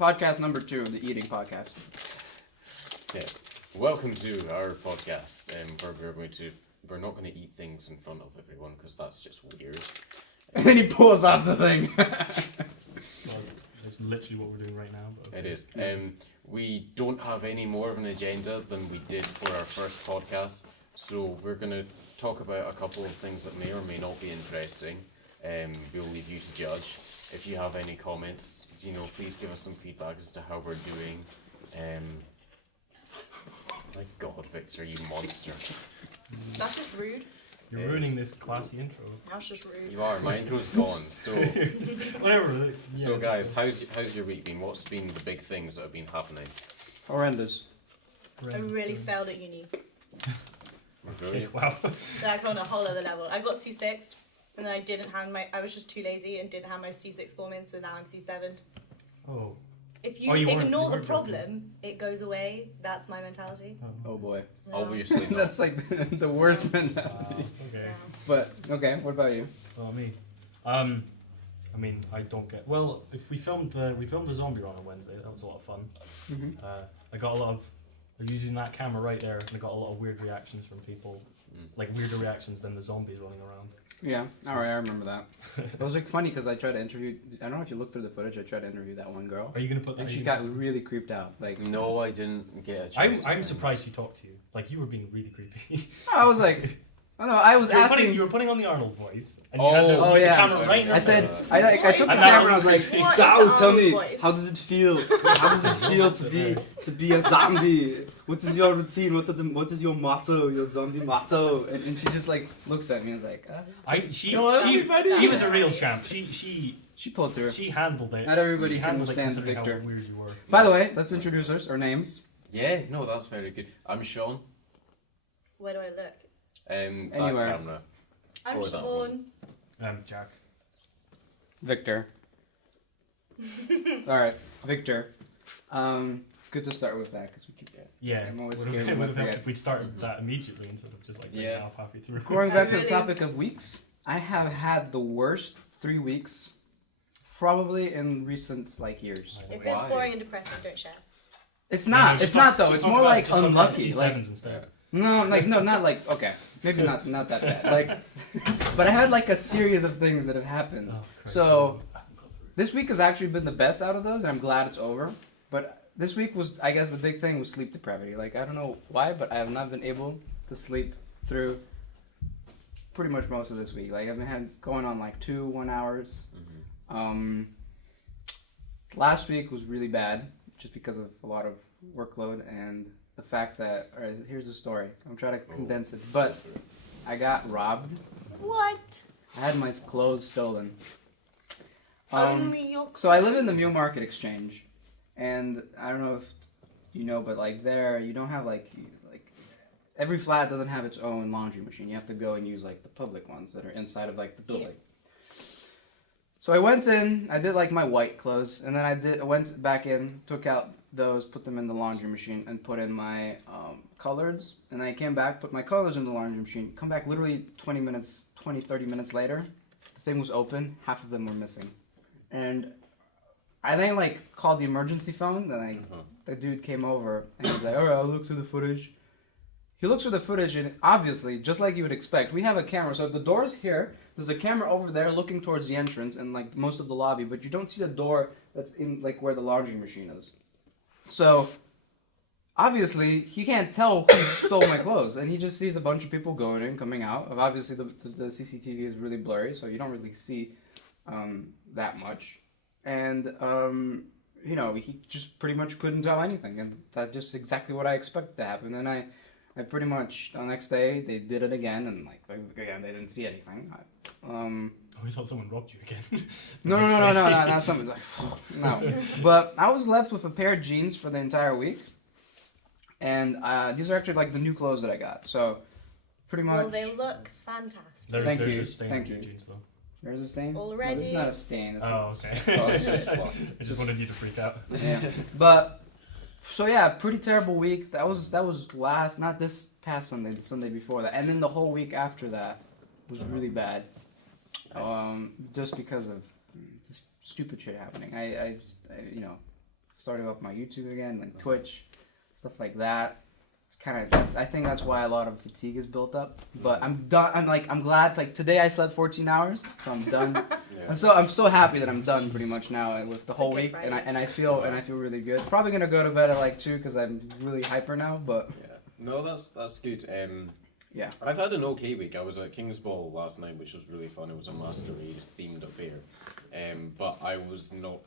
podcast number 2, the eating podcast. Yes. Welcome to our podcast, where we're not going to eat things in front of everyone because that's just weird. And then he pulls out the thing. That's literally what we're doing right now. But okay. It is. We don't have any more of an agenda than we did for our first podcast, so we're going to talk about a couple of things that may or may not be interesting. We'll leave you to judge. If you have any comments, please give us some feedback as to how we're doing. My God, Victor, you monster. That's just rude. You're ruining this classy intro. That's just rude. You are. My intro's gone. So, whatever. Yeah, so guys, how's your week been? What's been the big things that have been happening? Horrendous. I really failed at uni. Really? Wow. Like on a whole other level. I got C6, and then I was just too lazy and didn't have my C6 form in, so now I'm C7. Oh. If you ignore the problem, it goes away. That's my mentality. Oh boy. Yeah. Obviously not. That's like the worst mentality. Okay. Yeah. But, okay, what about you? Well, me. I mean, I don't get. Well, if we filmed the zombie run on Wednesday. That was a lot of fun. Mm-hmm. I got a lot of using that camera right there, and I got a lot of weird reactions from people, like weirder reactions than the zombies running around. Yeah, alright, I remember that. It was like funny because I tried to interview, I don't know if you looked through the footage, I tried to interview that one girl. Are you gonna put? And she got really creeped out. Like, No, I didn't get a chance. I'm surprised she talked to you. Like, you were being really creepy. I was like, I don't know, I was asking. You were putting on the Arnold voice. And you had the yeah. camera right in her I said, face. I took the camera and I was like, What is Zao, the tell me, voice? how does it feel? How does it feel to be a zombie? What is your routine? What is your motto? Your zombie motto? And she just like looks at me and is like, She she was a real champ. She pulled through. She handled it. Not everybody She can handled it withstand the considering victor. how weird you were. By the way, let's introduce our names. Yeah, no, that's very good. I'm Sean. Where do I look? Anywhere. That camera. I'm Or that Siobhan. Jack. Victor. Alright, Victor. Good to start with that because we keep that. Yeah. I'm always Would scared have we might helped forget. if we'd started that immediately instead of just like bringing it up halfway through. Going back to the Really? topic of weeks, I have had the worst 3 weeks probably in recent years. If Why? it's boring and depressing, don't share. It's not. It's not though. It's more like unlucky. Like instead. no, not like okay, maybe not that bad. Like, but I had like a series of things that have happened. Oh, Christ. So this week has actually been the best out of those, and I'm glad it's over. But this week was, I guess, the big thing was sleep depravity. Like I don't know why, but I have not been able to sleep through pretty much most of this week. Like I've been going on like 2-1 hours. Last week was really bad, just because of a lot of workload and the fact that, alright, here's the story. I'm trying to condense it, but I got robbed. What? I had my clothes stolen. Only your So I live in the Mule Market Exchange, and I don't know if you know, but like there, you don't have like every flat doesn't have its own laundry machine. You have to go and use like the public ones that are inside of like the building. So I went in, I did like my white clothes, and then I went back in, took out those, put them in the laundry machine, and put in my coloreds. And then I came back, put my colors in the laundry machine, come back literally 30 minutes later, the thing was open, half of them were missing. And I then like called the emergency phone, then the dude came over, and he was like, alright, I'll look through the footage. He looks through the footage, and obviously, just like you would expect, we have a camera, so if the door's here, there's a camera over there looking towards the entrance and like most of the lobby, but you don't see the door that's in like where the laundry machine is. So obviously he can't tell who stole my clothes, and he just sees a bunch of people going in, coming out. Obviously the CCTV is really blurry, so you don't really see that much. And he just pretty much couldn't tell anything, and that's just exactly what I expected to happen. And I pretty much, the next day, they did it again, and again, they didn't see anything. We thought someone robbed you again. No, not something like, no. But I was left with a pair of jeans for the entire week, and these are actually like the new clothes that I got, so pretty much. Well, they look fantastic. There's you, a stain thank on your you. jeans, though. There's a stain? Already? No, this is not a stain. It's Okay. It's just fluff. I just wanted you to freak out. Yeah. But, so yeah, pretty terrible week. That was not this past Sunday, the Sunday before that. And then the whole week after that was really bad. Just because of stupid shit happening. I starting up my YouTube again, like Twitch, stuff like that. I think that's why a lot of fatigue is built up. But I'm done. I'm glad. Like today, I slept 14 hours, so I'm done. I'm so happy that I'm done pretty much now with the whole week, and I feel really good. Probably gonna go to bed at like 2 because I'm really hyper now. But no, that's good. Yeah, I've had an okay week. I was at King's Ball last night, which was really fun. It was a masquerade themed affair, but I was not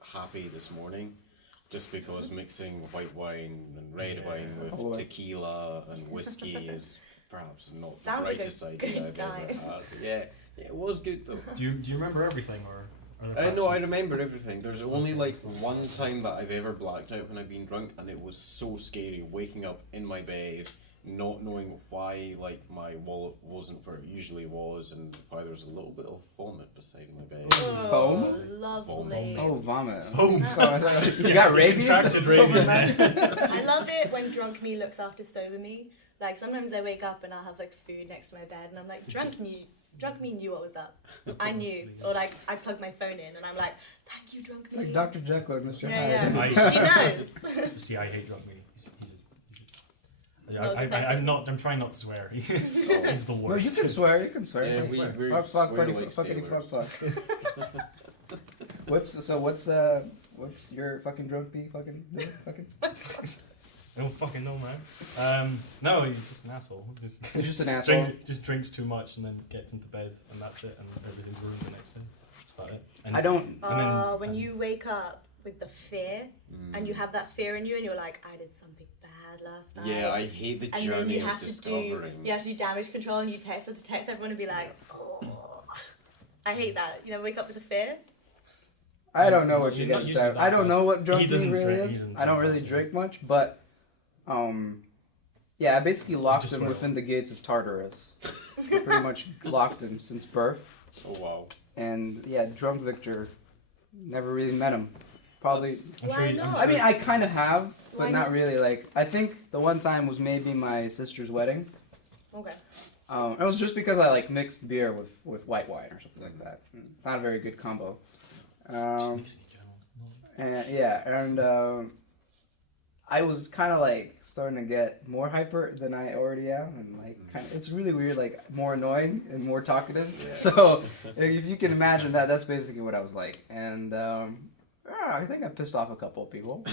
happy this morning. Just because mixing white wine and red wine with tequila and whiskey is perhaps not the brightest idea I've ever had. Yeah, it was good though. Do you remember everything or? No, I remember everything. There's only like one time that I've ever blacked out when I've been drunk, and it was so scary. Waking up in my bed, not knowing why like my wallet wasn't where it usually was, and why there was a little bit of vomit beside my bed. Oh, foam? Lovely. Oh, vomit. Foam. You got rabies? Contracted rabies. I love it when drunk me looks after sober me. Like sometimes I wake up and I'll have like food next to my bed, and I'm like, drunk me knew what was up. I knew. Or like I plug my phone in and I'm like, thank you, drunk me. It's like Dr. Jekyll and Mr. Hyde. Yeah. She knows. See, I hate drunk me. I'm trying not to swear. He's the worst. No, you can swear. You can swear. Yeah, you can swear. we're Fuck, fuck, swear fuckity, like fuckity, fuck, sailors. fuck. What's your fucking drunk bee fucking? I don't fucking know, man. No, he's just an asshole. He's just an asshole. Drinks too much and then gets into bed and that's it, and everything's ruined the next day. That's about it. And I don't. When you wake up with the fear and you have that fear in you and you're like, I did something bad last night. Yeah, I hate the and journey then you of have to discovering. you have to do damage control and you text everyone and be like, oh. I hate that. You know, wake up with the fear. I don't know what you You're not guys usually do. that I don't bad. know what He drunk doesn't being really drink- he is. doesn't I don't drink really much. drink much, but yeah, I basically locked Just him swear. within the gates of Tartarus. I pretty much locked him since birth. Oh wow. And yeah, drunk Victor, never really met him. Probably. Why not? I mean, I kind of have, but Why not not? really. Like, I think the one time was maybe my sister's wedding. Okay. It was just because I like mixed beer with white wine or something like that. Not a very good combo. Just in general. And I was kind of like starting to get more hyper than I already am, and like it's really weird, like more annoying and more talkative. Yeah. So if you can imagine that, that's basically what I was like. And I think I pissed off a couple of people.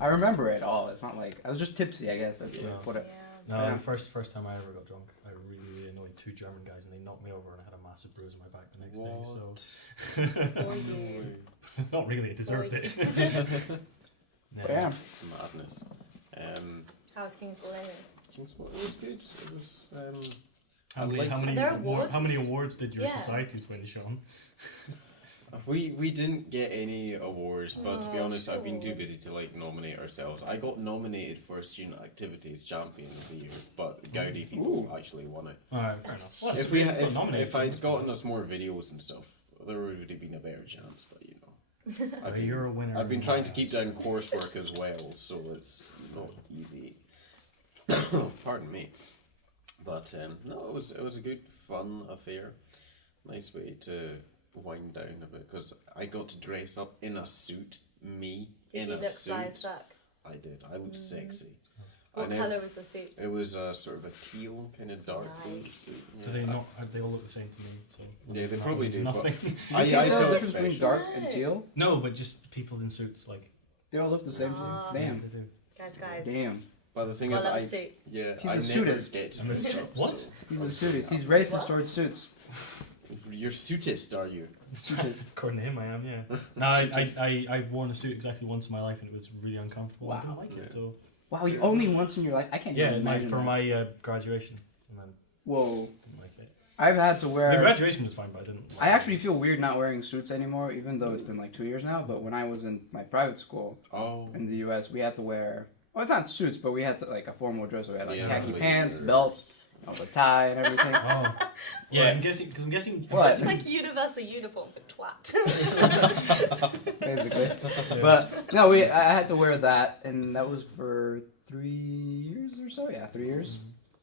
I remember it all. It's not like I was just tipsy, I guess. That's what it. No, Yeah. the first time I ever got drunk, I really annoyed two German guys, and they knocked me over, and I had a massive bruise on my back the next day. So Boy, you. not really, I deserved it. But yeah. Madness. How's King's Ball anyway? It was good. It was. How I'd many, like how, to- many, Are there awards? how many awards did your Yeah. societies win, Sean? We didn't get any awards, but to be Oh, honest, I've been too sure. busy to like nominate ourselves. I got nominated for Student Activities Champion of the Year, but Gaudi people actually won it. Alright, fair enough. Well, If that's good. Got if I'd nominated. gotten us more videos and stuff, there would have been a better chance. But you know, Well, you're a winner. I've been in trying my to keep eyes. down coursework as well, so it's not easy. Pardon me, but no, it was a good fun affair. Nice way to wind down a bit because I got to dress up in a suit. Me Did in you a look suit. fly as fuck? I did. I looked sexy. What I colour was the suit? It was sort of a teal, kind of dark blue Nice. suit. Do they not? They all look the same to me. So Yeah, they that probably means do, but- Nothing. I You know the felt difference between special. dark and teal? No, but just people in suits, like. They all look the same to Ah. me. Damn. They do. Guys. Damn. But the thing I is, love a I suit. He's a never suitist. get to I'm a dress su- up, what? so- He's a suitist. He's racist What? towards suits. You're suitist, are you? Suitist. According to him, I am. Yeah. No, I've worn a suit exactly once in my life, and it was really uncomfortable. I didn't Wow. like it. Yeah. So Wow, you only once in your life? I can't yeah, even imagine for that. my graduation, and then Whoa. didn't like it. I've had to The wear... graduation was fine, but I didn't. Like I actually feel weird not wearing suits anymore, even though it's been like 2 years now. But when I was in my private school Oh. in the U.S., we had to wear... Well, it's not suits, but we had to, like, a formal dress. So we had, like, Yeah, khaki like pants, your- belt, the tie and everything. Oh, yeah. What? I'm guessing. What? It's like universal uniform for twat. Basically. But, no, I had to wear that, and that was for 3 years or so. Yeah, 3 years.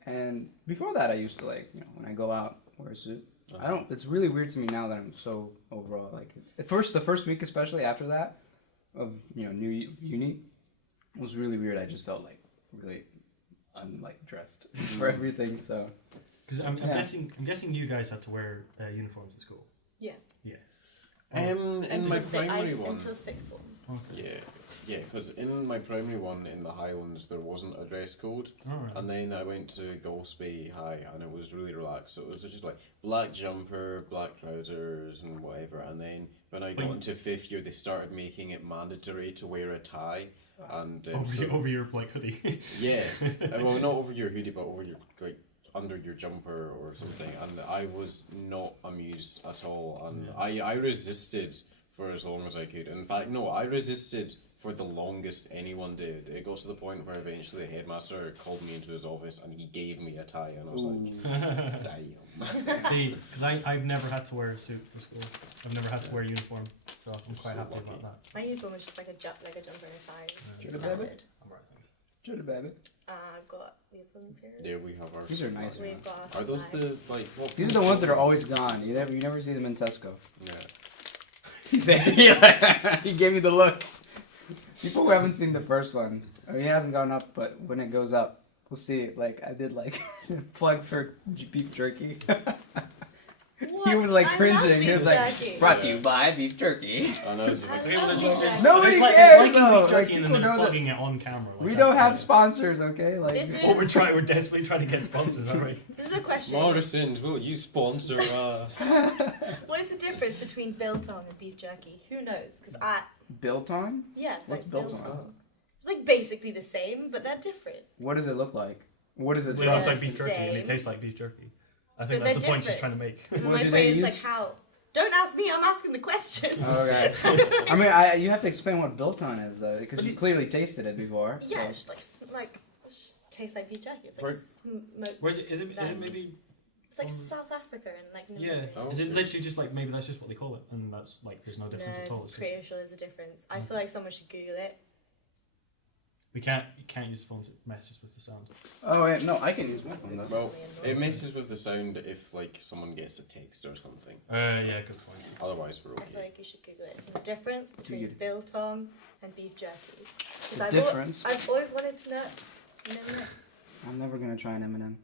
And before that, I used to, like, when I go out, wear a suit. It's really weird to me now that I'm so overall, like, the first week especially after that, of new uni was really weird. I just felt like really dressed for everything. So Because I'm guessing you guys had to wear uniforms at school. Yeah. Yeah. In my primary one. Until sixth form. Okay. Yeah, because in my primary one in the Highlands there wasn't a dress code, and then I went to Golspie High and it was really relaxed. So it was just like black jumper, black trousers, and whatever. And then when I got into fifth year, they started making it mandatory to wear a tie. And over your like hoodie. Yeah, well, not over your hoodie, but over your under your jumper or something. And I was not amused at all, and I resisted for as long as I could. In fact, no, I resisted for the longest anyone did. It got to the point where eventually the headmaster called me into his office and he gave me a tie, and I was like, damn. See, because I've never had to wear a suit for school. I've never had to wear a uniform, so I'm quite happy about that. My uniform was just like a jumper and a tie. Judith Standard. Babbitt? I'm right, thanks. Judith Babbitt. I've got these ones here. Yeah, we have ours. These are nice. We've got Are those SciFi. the what? These are the ones that are always gone. You never see them in Tesco. Yeah. He said, he gave me the look. People who haven't seen the first one, I mean, it hasn't gone up, but when it goes up, we'll see it. Like, I did, plugs for beef jerky. What? He was, like, I cringing. love He was beef like, jerky. brought to you by beef jerky. And I was just like, I love beef jerky. Nobody It's cares, like though. beef Like, jerky and people then know they're that. plugging it on camera. Like, We that's don't have good. sponsors, okay? Like, This is- We're desperately trying to get sponsors, aren't we? This is a question. Morrison's, will you sponsor us? What is the difference between Biltong and beef jerky? Who knows? Because Biltong? yeah, What's like Biltong? It's like basically the same, but they're different. What does it look like? What is it? Well, it looks from? like beef jerky and it Same. tastes like beef jerky. I think But that's the they're point she's different. trying to make. And What my do they brain is use? like, how? Don't ask me, I'm asking the question. Okay. I mean, you have to explain what Biltong is, though, because you clearly tasted it before. Yeah, so. it's just like it just tastes like beef jerky. It's like Where- smoked. Whereas is it maybe? It's like Um, South Africa and like. Yeah. Oh, Is it okay. literally just like maybe that's just what they call it, and that's like there's no difference at all. No, It's just, pretty sure there's a difference. I feel like someone should Google it. you can't use phones. It messes with the sound. Oh, wait, no, I can use my phone, though. Well, it messes with the sound if someone gets a text or something. Yeah, good point. Otherwise, we're I feel okay. like you should Google it. The difference between Good. biltong and beef jerky. 'Cause The I've difference? I've always wanted to know. You know, I'm never gonna try an M&M.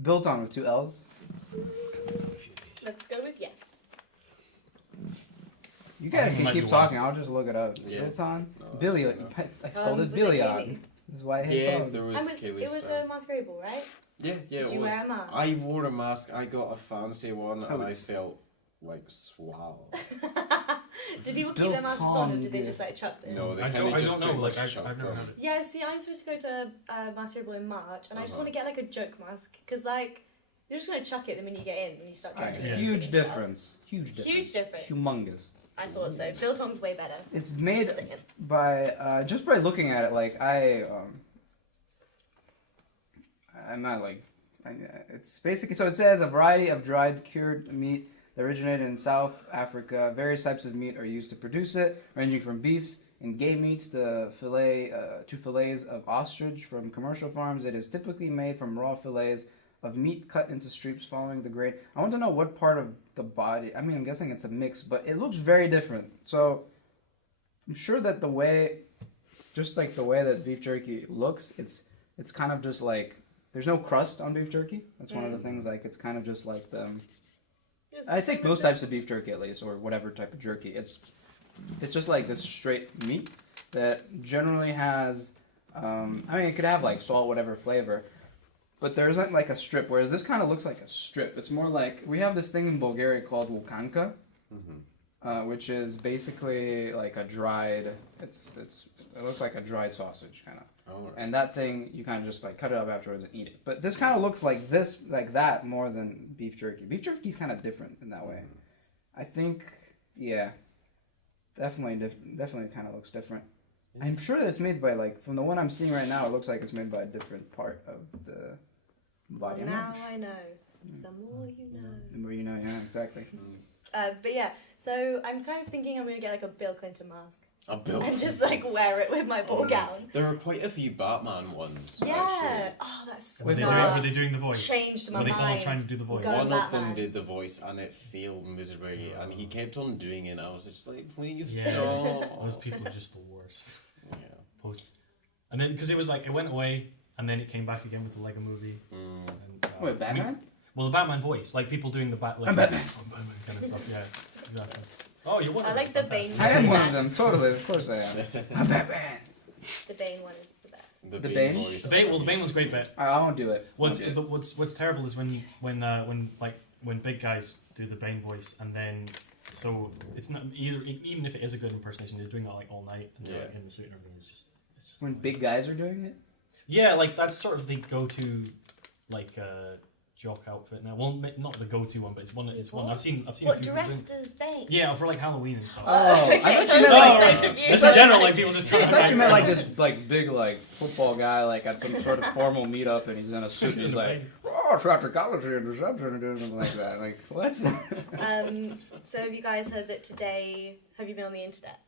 Biltong with 2 L's. let's go with yes. You I guys think it can might keep be talking. I'll just look it up. Yeah. Biltong. No, that's Billy. fair enough. I spelled it Was it Billy Kaylee? on. This is why I hate Yeah, phones. there was It Kaylee's was style. a masquerade ball, right? Yeah, Did it you was. wear a mask? I wore a mask. I got a fancy one, and I was- felt like swell. Did people keep their masks on, or Biltong, did they yeah. just like chuck them? No, they I kind don't, of I just don't know. pretty Like much chucked I've never them. had it. Yeah, see, I was supposed to go to masquerade ball in March, and I just Uh-huh. want to get like a joke mask because like you're just gonna chuck it the minute you get in and you start drinking. Yeah. it Huge and stuff. difference. Huge difference. Huge difference. Humongous. I thought so. Biltong's way better. It's made Just saying. by just by looking at it. Like I'm not like. It's basically so. It says a variety of dried cured meat that originated in South Africa. Various types of meat are used to produce it, ranging from beef and game meats to fillets of ostrich from commercial farms. It is typically made from raw fillets of meat cut into strips following the grain. I want to know what part of the body. I mean, I'm guessing it's a mix, but it looks very different. So I'm sure that the way that beef jerky looks, it's kind of just like there's no crust on beef jerky. That's one of the things. Like it's kind of just like the. It's I think similar most to- types of beef jerky, at least, or whatever type of jerky, it's just like this straight meat that generally has. I mean, it could have like salt, whatever flavor, but there isn't like a strip. Whereas this kind of looks like a strip. It's more like we have this thing in Bulgaria called vulkanka, which is basically like a dried. It looks like a dried sausage kind of. Oh, right. And that thing, you kind of just like cut it up afterwards and eat it. But this kind of looks like this, like that, more than beef jerky. Beef jerky is kind of different in that way. I think, yeah, definitely kind of looks different. I'm sure that it's made by like from the one I'm seeing right now. It looks like it's made by a different part of the Well, body. I'm now not sure. I know. The more you know. The more you know, yeah, exactly. But yeah, so I'm kind of thinking I'm gonna get like a Bill Clinton mask. A Biltong. and just like wear it with my ball gown. There were quite a few Batman ones. Yeah. Actually. Oh, that's so Were they far doing the voice? changed my Were they all mind. trying to do the voice? Go One of them Batman. did the voice and it failed miserably, and he kept on doing it. And I was just like, please Yeah. stop. Those people are just the worst. Yeah. And then because it was like it went away and then it came back again with the Lego Movie. Mm. And, Wait, Batman? well, the Batman voice, like people doing the I'm Batman. kind of stuff. Yeah, exactly. Oh, you're one I of like them. the Bane. Fantastic. I am That's one of best. them. Totally, of course I am. I'm Batman. The Bane one is the best. The Bane? voice. The Bane one's great, but I won't do it. Okay. what's terrible is when big guys do the Bane voice and then so it's not even if it is a good impersonation, they're doing that like all night and they're like in the suit and everything. It's just When big guys are doing it? yeah, like that's sort of the go-to like jock outfit now. Well, not the go-to one, but it's one. It's one I've seen. What, a few people doing. dressed as Bane? Yeah, for like Halloween and stuff. Oh, okay. I thought you I meant was like... so confused. Just in general, like people just trying I to. thought you meant like this like big like football guy like at some sort of formal meetup and he's in a suit and he's like, oh, trafficology and deception and doing something like that. Like, what? So have you guys heard that today? Have you been on the internet?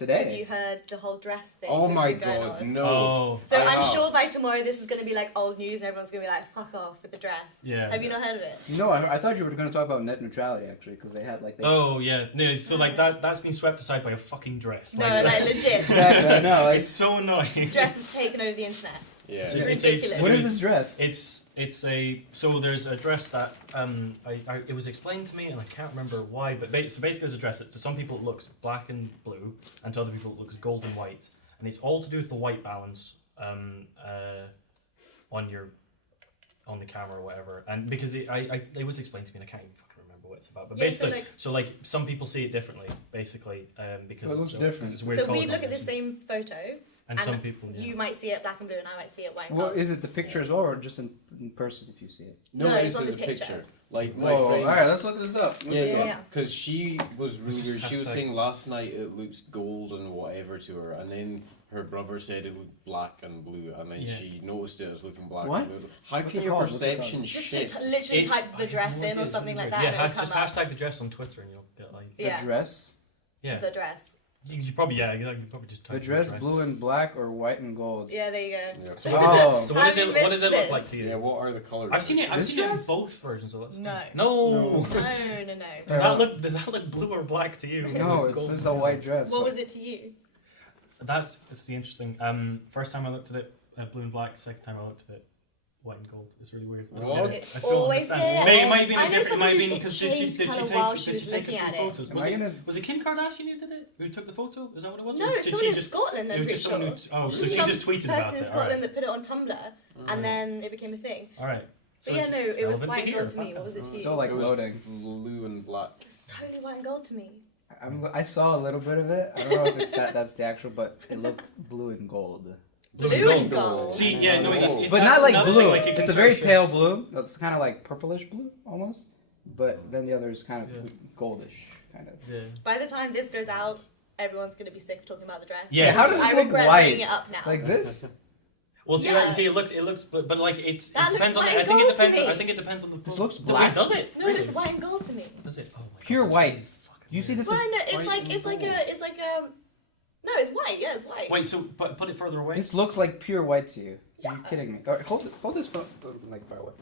Have Today? you heard the whole dress thing? Oh that's my been going god, on? no. Oh, So I I'm have. sure by tomorrow this is going to be like old news and everyone's going to be like, fuck off with the dress. yeah. Have you not heard of it? No, I thought you were going to talk about net neutrality actually because they had like... They... Oh yeah, no. So like that's been swept aside by a fucking dress. No, like legit. Exactly, I know. It's so annoying. This dress has taken over the internet. Yeah. It's Yeah. ridiculous. What is this dress? It's a so there's a dress that it was explained to me and I can't remember why, but so basically there's a dress that to some people it looks black and blue and to other people it looks gold and white, and it's all to do with the white balance on the camera or whatever, and because it was explained to me and I can't even fucking remember what it's about, but Yeah, basically so like some people see it differently basically because It looks so, different. It's weird So colour we look at the combination. same photo, and and some people you might see it black and blue and I might see it white and Well, gold. is it the picture as well or just in person if you see it? No, No, it's it's on in the the picture. picture. Like my Whoa, friend. alright, let's look this up. What's it Yeah, called? yeah. because she was really What's weird. this She was hashtag? saying last night it looks gold and whatever to her, and then her brother said it looked black and blue, and then Yeah. she noticed it as looking black What? and blue. How What's can it your called? What's it perception called? Just shift? literally It's- type the dress in or something like that Yeah, and it'll come just up. hashtag the dress on Twitter and you'll get like The Yeah. dress? yeah. The dress. You probably you probably just type The in dress blue and black or white and gold? Yeah, there you go. Yeah. So Oh. what is it? So How what does have it? you What does it look missed like to you? Yeah, what are the colors? I've seen it. I've This seen it in dress? both versions. So that's No. No. No. Does that look blue or black to you? No, it's Gold. just a white dress. What was it to you? That's the interesting. First time I looked at it, blue and black. Second time I looked at it, white and gold. It's really weird. I don't What? get it. It's I still don't always understand. there. Maybe it might have been I a know different. It might have somebody been who because changed did she colour take while she did was she take looking a few at it. photos? Am Was I it gonna... was it Kim Kardashian who did it? Who took the photo? Is that what it was? No, Or it's did someone she in just? Scotland, It I'm was pretty just sure. someone who. Oh, so Some she just tweeted person about in it. Scotland Alright. that put it on Tumblr, and then it became a thing. All right. But yeah, no, it was white and hear. gold to me. What was it to you? Still like It was loading. blue and black. It was totally white and gold to me. I saw a little bit of it. I don't know if it's that's the actual, but it looked blue and gold. Blue and gold. See, yeah, no, But But that's not like another blue. thing, like, you can It's a sort very of pale blue. It's kind of like purplish blue almost. But then the other is kind of Yeah. goldish, kind of. Yeah. By the time this goes out, everyone's going to be sick of talking about the dress. Yeah, how does I this look regret white? bringing it up now. Like this? Well, see, Yeah. it looks, but like it That depends on. looks white I think it gold to depends. me. I think it depends on the. This looks Wait, black. does it? No, Really? it's white and gold to me. Does it? Oh my God. Pure that's white. really fucking You see weird. this Well, is no, it's white like and it's like gold. a it's like a. No, it's white. Yeah, it's white. Wait, so put it further away. this looks like pure white to you. Are you Yeah. kidding me? All right, hold this phone like far away.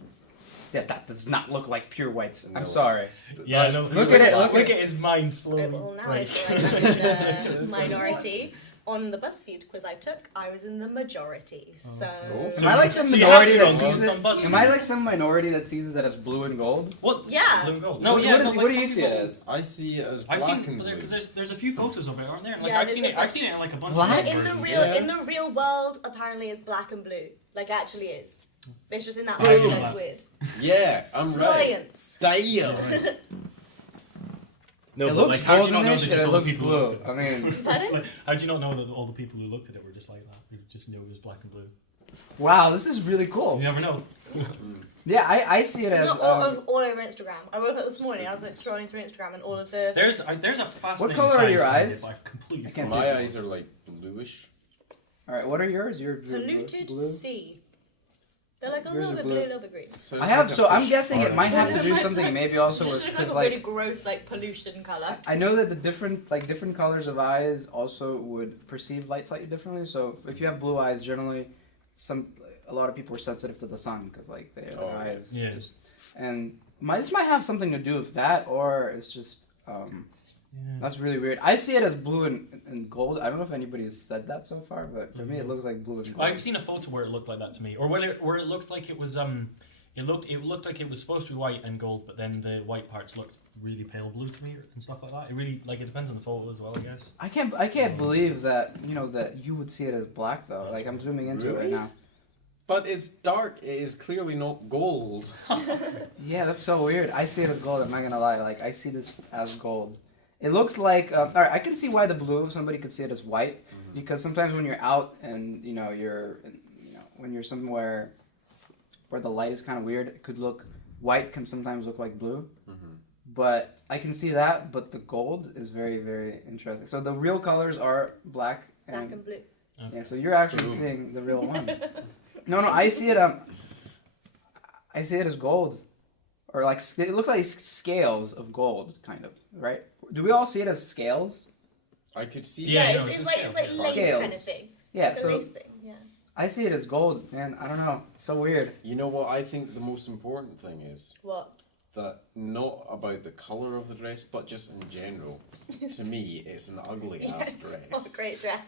Yeah, that does not look like pure white. No. I'm sorry. Yeah, That's no, Look at it, Look look at his mind slowly. Well, now I break. feel like I'm in the minority. On the BuzzFeed quiz I took, I was in the majority. So. Oh. Am I like some So you have minority to that go sees on it? BuzzFeed. Am I like some minority that sees it as blue and gold? What? Yeah. Blue and gold. No, What- yeah. what, is, but, like, what do some you see it people- as? I see it as I've black seen and blue. because there's a few photos of it, aren't there? Like Yeah, I've seen there's it. I've seen it in like a bunch Black? of In the versions. real Yeah. in the real world, apparently it's black and blue. Like it actually is. It's just in that I photo know it's that. weird. Yeah, I'm right. Science. Damn. No, it but, looks like, how do you not know goldenish that and just it all the looks people who blue. looked at I mean, Pardon? Like, how do you not know that all the people who looked at it were just like that? Who just knew it was black and blue? wow, this is really cool. You never know. Yeah, I see it as. Not all, it was all over Instagram. I woke up this morning, I was like scrolling through Instagram and all of the. There's a fascinating. color are science your behind eyes? it, but I've completely. I can't forgotten. My see. eyes are like bluish. All right, what are yours? Your Polluted blue? sea. They're like a Yours little are bit blue. blue, a little bit green. Sounds I have, like a so I'm fish guessing it farm. might have to do something maybe also It's with, just because like a really like, gross like pollution color. I know that the different colors of eyes also would perceive light slightly differently. So if you have blue eyes, generally, a lot of people are sensitive to the sun because like their eyes. Yeah. Just, and this might have something to do with that, or it's just that's really weird. I see it as blue and gold. I don't know if anybody's said that so far, but to me it looks like blue and gold. I've seen a photo where it looked like that to me, or where it looked like it was it looked like it was supposed to be white and gold, but then the white parts looked really pale blue to me and stuff like that. It really it depends on the photo as well, I guess. I can't believe that that you would see it as black though. Like I'm zooming into it right now. But it's dark. It is clearly not gold. Yeah, that's so weird. I see it as gold. I'm not gonna lie. Like I see this as gold. It looks like all right. I can see why the blue. Somebody could see it as white because sometimes when you're out and when you're somewhere where the light is kind of weird, it could look white. Can sometimes look like blue. But I can see that. But the gold is very, very interesting. So the real colors are black Black and blue. yeah. So you're actually seeing the real one. No, I see it. I see it as gold, or like it looks like scales of gold, kind of, right? Do we all see it as scales? I could see. Yeah, it's like lace Scales. kind of thing. Yeah. Like a So lace thing. Yeah. I see it as gold, man. I don't know. It's so weird. You know what I think the most important thing is? What? That not about the colour of the dress, but just in general. To me, it's an ugly ass dress. What a great dress.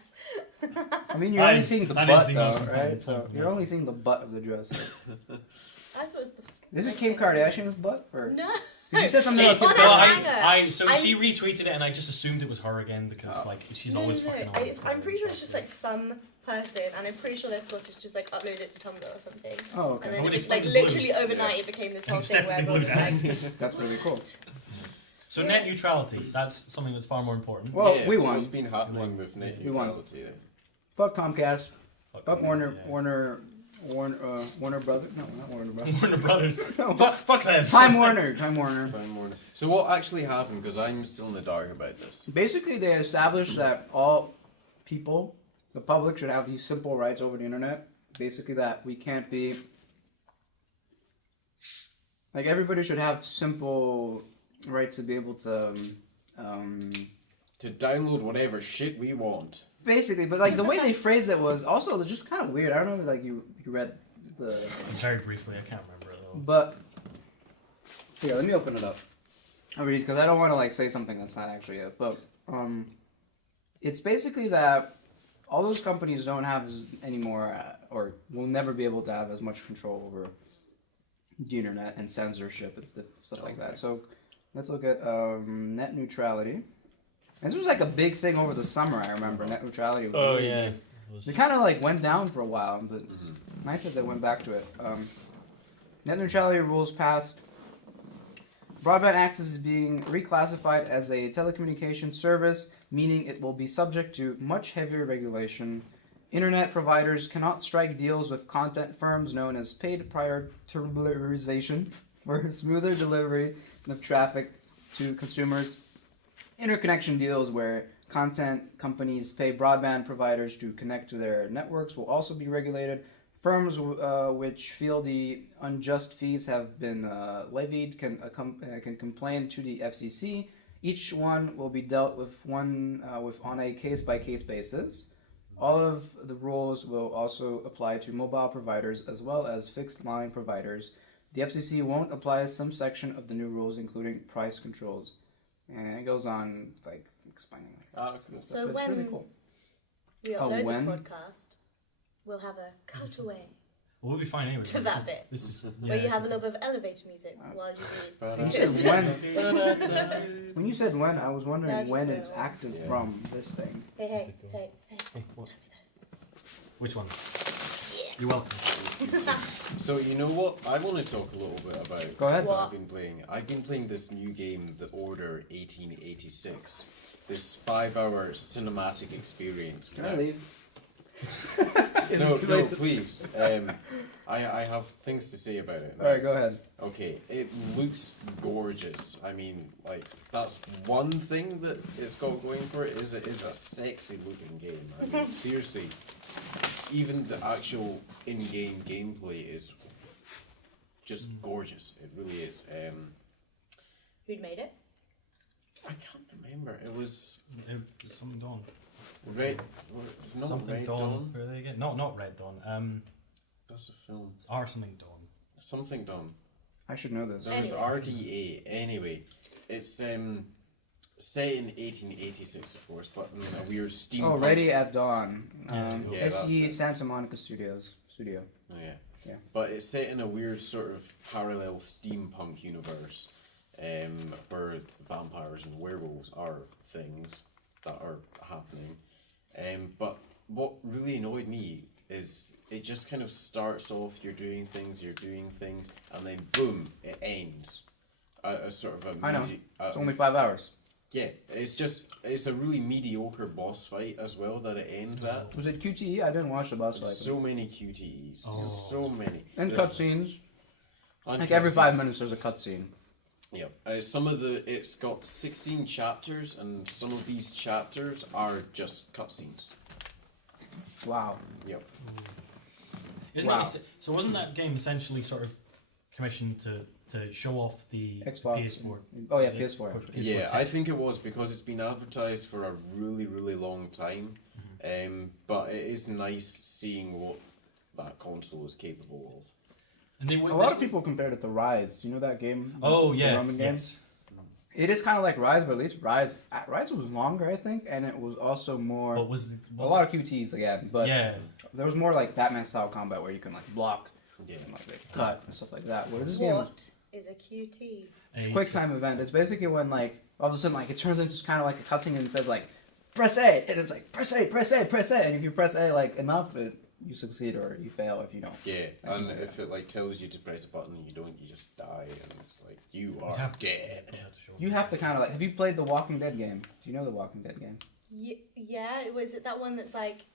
I mean, you're only seeing the that is butt, the most though, important right? So thing, you're yeah. only seeing the butt of the dress. I thought it was the. This is Kim Kardashian's butt, or No. you said something See, about Kim on a Kardashian. hanger. So I'm she s- retweeted it, and I just assumed it was her again because like she's always fucking. on I'm pretty sure it's just like some person, and I'm pretty sure their Scottish just like uploaded it to Tumblr or something. Oh, okay. And I then would it was, like explain literally blue. overnight, it became this whole And thing where Stephanie everyone was Blue like, That's really cool. So net neutrality, that's something that's far more important. Well, yeah, we won. What's been happening with net We won. neutrality? Fuck Comcast. Fuck Warner, Warner Brothers. No, not Warner Brothers. Warner Brothers. No. Fuck them. Time Warner. Time Warner. So what actually happened? Because I'm still in the dark about this. Basically, they established that all people, the public, should have these simple rights over the internet. Basically, that we can't be like everybody should have simple rights to be able to. To download whatever shit we want. Basically, but like the way they phrased it was also just kind of weird. I don't know if like you read the. Very briefly, I can't remember it though. But here, let me open it up. I'll read because I don't want to like say something that's not actually it. But it's basically that all those companies don't have any more, or will never be able to have as much control over the internet and censorship and stuff like that. So let's look at net neutrality. And this was like a big thing over the summer. I remember net neutrality. Was really big. They kind of like went down for a while, but it's nice that they went back to it. Net neutrality rules passed. Broadband access is being reclassified as a telecommunications service, meaning it will be subject to much heavier regulation. Internet providers cannot strike deals with content firms known as paid prioritization for smoother delivery of traffic to consumers. Interconnection deals where content companies pay broadband providers to connect to their networks will also be regulated. Firms which feel the unjust fees have been levied can complain to the FCC. Each one will be dealt with on a case-by-case basis. All of the rules will also apply to mobile providers as well as fixed-line providers. The FCC won't apply some section of the new rules, including price controls. And it goes on, like, explaining like that. So it's when really cool. we upload when? the podcast, we'll have a cutaway Well, we'll be fine anyway. to that bit, This is where you have a little bit of elevator music while you You read. said when. When you said when, I was wondering That's when just it's a- active Yeah. from this thing. Hey. Hey, what? Which one? You're welcome. So you know what? I want to talk a little bit about Go ahead. What? I've been playing. I've been playing this new game, The Order 1886. This 5-hour cinematic experience. Can I Now- leave? No, please. I have things to say about it. Alright, go ahead. Okay, it looks gorgeous. I mean, like, that's one thing that it's got going for it, is it is a sexy looking game. I mean, seriously. even the actual in-game gameplay is just gorgeous. It really is. Who'd made it? I can't remember. It was Something Dawn. Red. Not Something Red Dawn. Dawn. Where are they again? Not Red Dawn. That's a film. Or something Dawn. Something Dawn. I should know this. There was Anyway. RDA. Anyway, it's set in 1886, of course, but in a weird steampunk. Oh, Ready at Dawn. Yeah, that's SE it. Santa Monica Studio. Oh, yeah. Yeah. But it's set in a weird sort of parallel steampunk universe, where vampires and werewolves are things that are happening. But what really annoyed me is it just kind of starts off, you're doing things, and then boom, it ends. A sort of a I know. medi- It's only 5 hours. yeah, it's a really mediocre boss fight as well that it ends at. Was it QTE? I didn't watch the boss fight. So many QTEs, Oh. so many. And The- cutscenes. and Like every 5 cutscenes. minutes there's a cutscene. Yep. It's got 16 chapters, and some of these chapters are just cutscenes. Wow. Yep. Isn't Wow. it, so wasn't that game essentially sort of commissioned to show off the Xbox. PS4? Oh yeah, PS4. Yeah, tech? I think it was because it's been advertised for a really, really long time. But it is nice seeing what that console is capable of. And they A lot of people compared it to Rise. You know that game? Oh The yeah, Roman game? yes. It is kind of like Rise, but at least Rise was longer, I think, and it was also more What was a lot of QTs again. But yeah. there was more like Batman style combat where you can like block Yeah. and like cut and stuff like that. Where this game What is a QT? a quick time event. It's basically when like all of a sudden like it turns into kind of like a cutscene and it says like press A, and it's like press A, press A, press A, and if you press A like enough, you succeed or you fail if you don't. Yeah, and if it like tells you to press a button and you don't, you just die, and it's like you are have to- dead. You have to kind of like. Have you played the Walking Dead game? Do you know the Walking Dead game? Yeah, was it that one that's like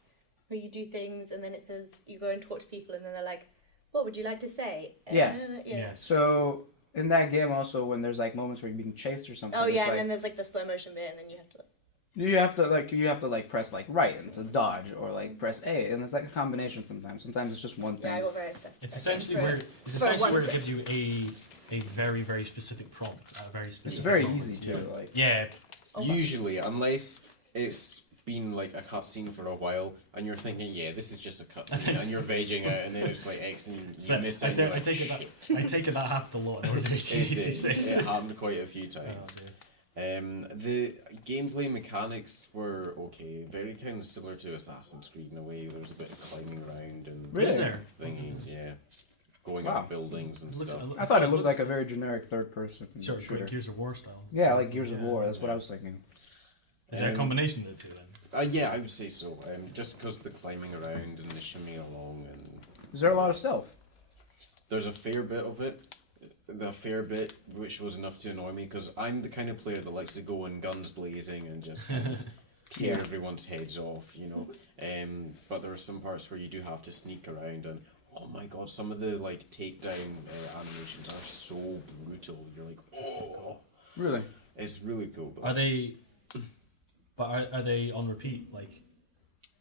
where you do things and then it says you go and talk to people and then they're like, "What would you like to say?" Yeah. Yes. So in that game also when there's like moments where you're being chased or something. Oh it's yeah, like, and then there's like the slow motion bit and then you have to. you have to like press like right and to dodge or like press A and it's like a combination sometimes. Sometimes it's just one thing. Yeah, I got very obsessed. It's with essentially that. where one it bit. gives you a very very specific prompt at a very specific. It's very moment. easy too. Like Yeah. Oh my- Usually, unless it's been like a cutscene for a while, and you're thinking, yeah, this is just a cutscene, and you're vaging out, and then it's like X, and you So, miss I it. and you're take like, it shit. I take it that happened a lot in Order It did. 1886. It happened quite a few Oh, times. dear. The gameplay mechanics were okay, very kind of similar to Assassin's Creed in a way. There was a bit of climbing around and Really? Is there? thingies, yeah, going Wow. up buildings and Looks- stuff. I thought it looked like a very generic third person Sort of shooter. like Gears of War style. Yeah, like Gears of Yeah. War. That's what I was thinking. Is there a combination of the two then? Yeah, I would say so. Just because the climbing around and the shimmying along, and Is there a lot of stealth? there's a fair bit of it. The fair bit, which was enough to annoy me, because I'm the kind of player that likes to go in guns blazing and just kind of tear Yeah. everyone's heads off, you know. But there are some parts where you do have to sneak around, and oh my god, some of the like takedown animations are so brutal. You're like, oh, Really? it's really cool. Though. Are they? But are they on repeat? Like,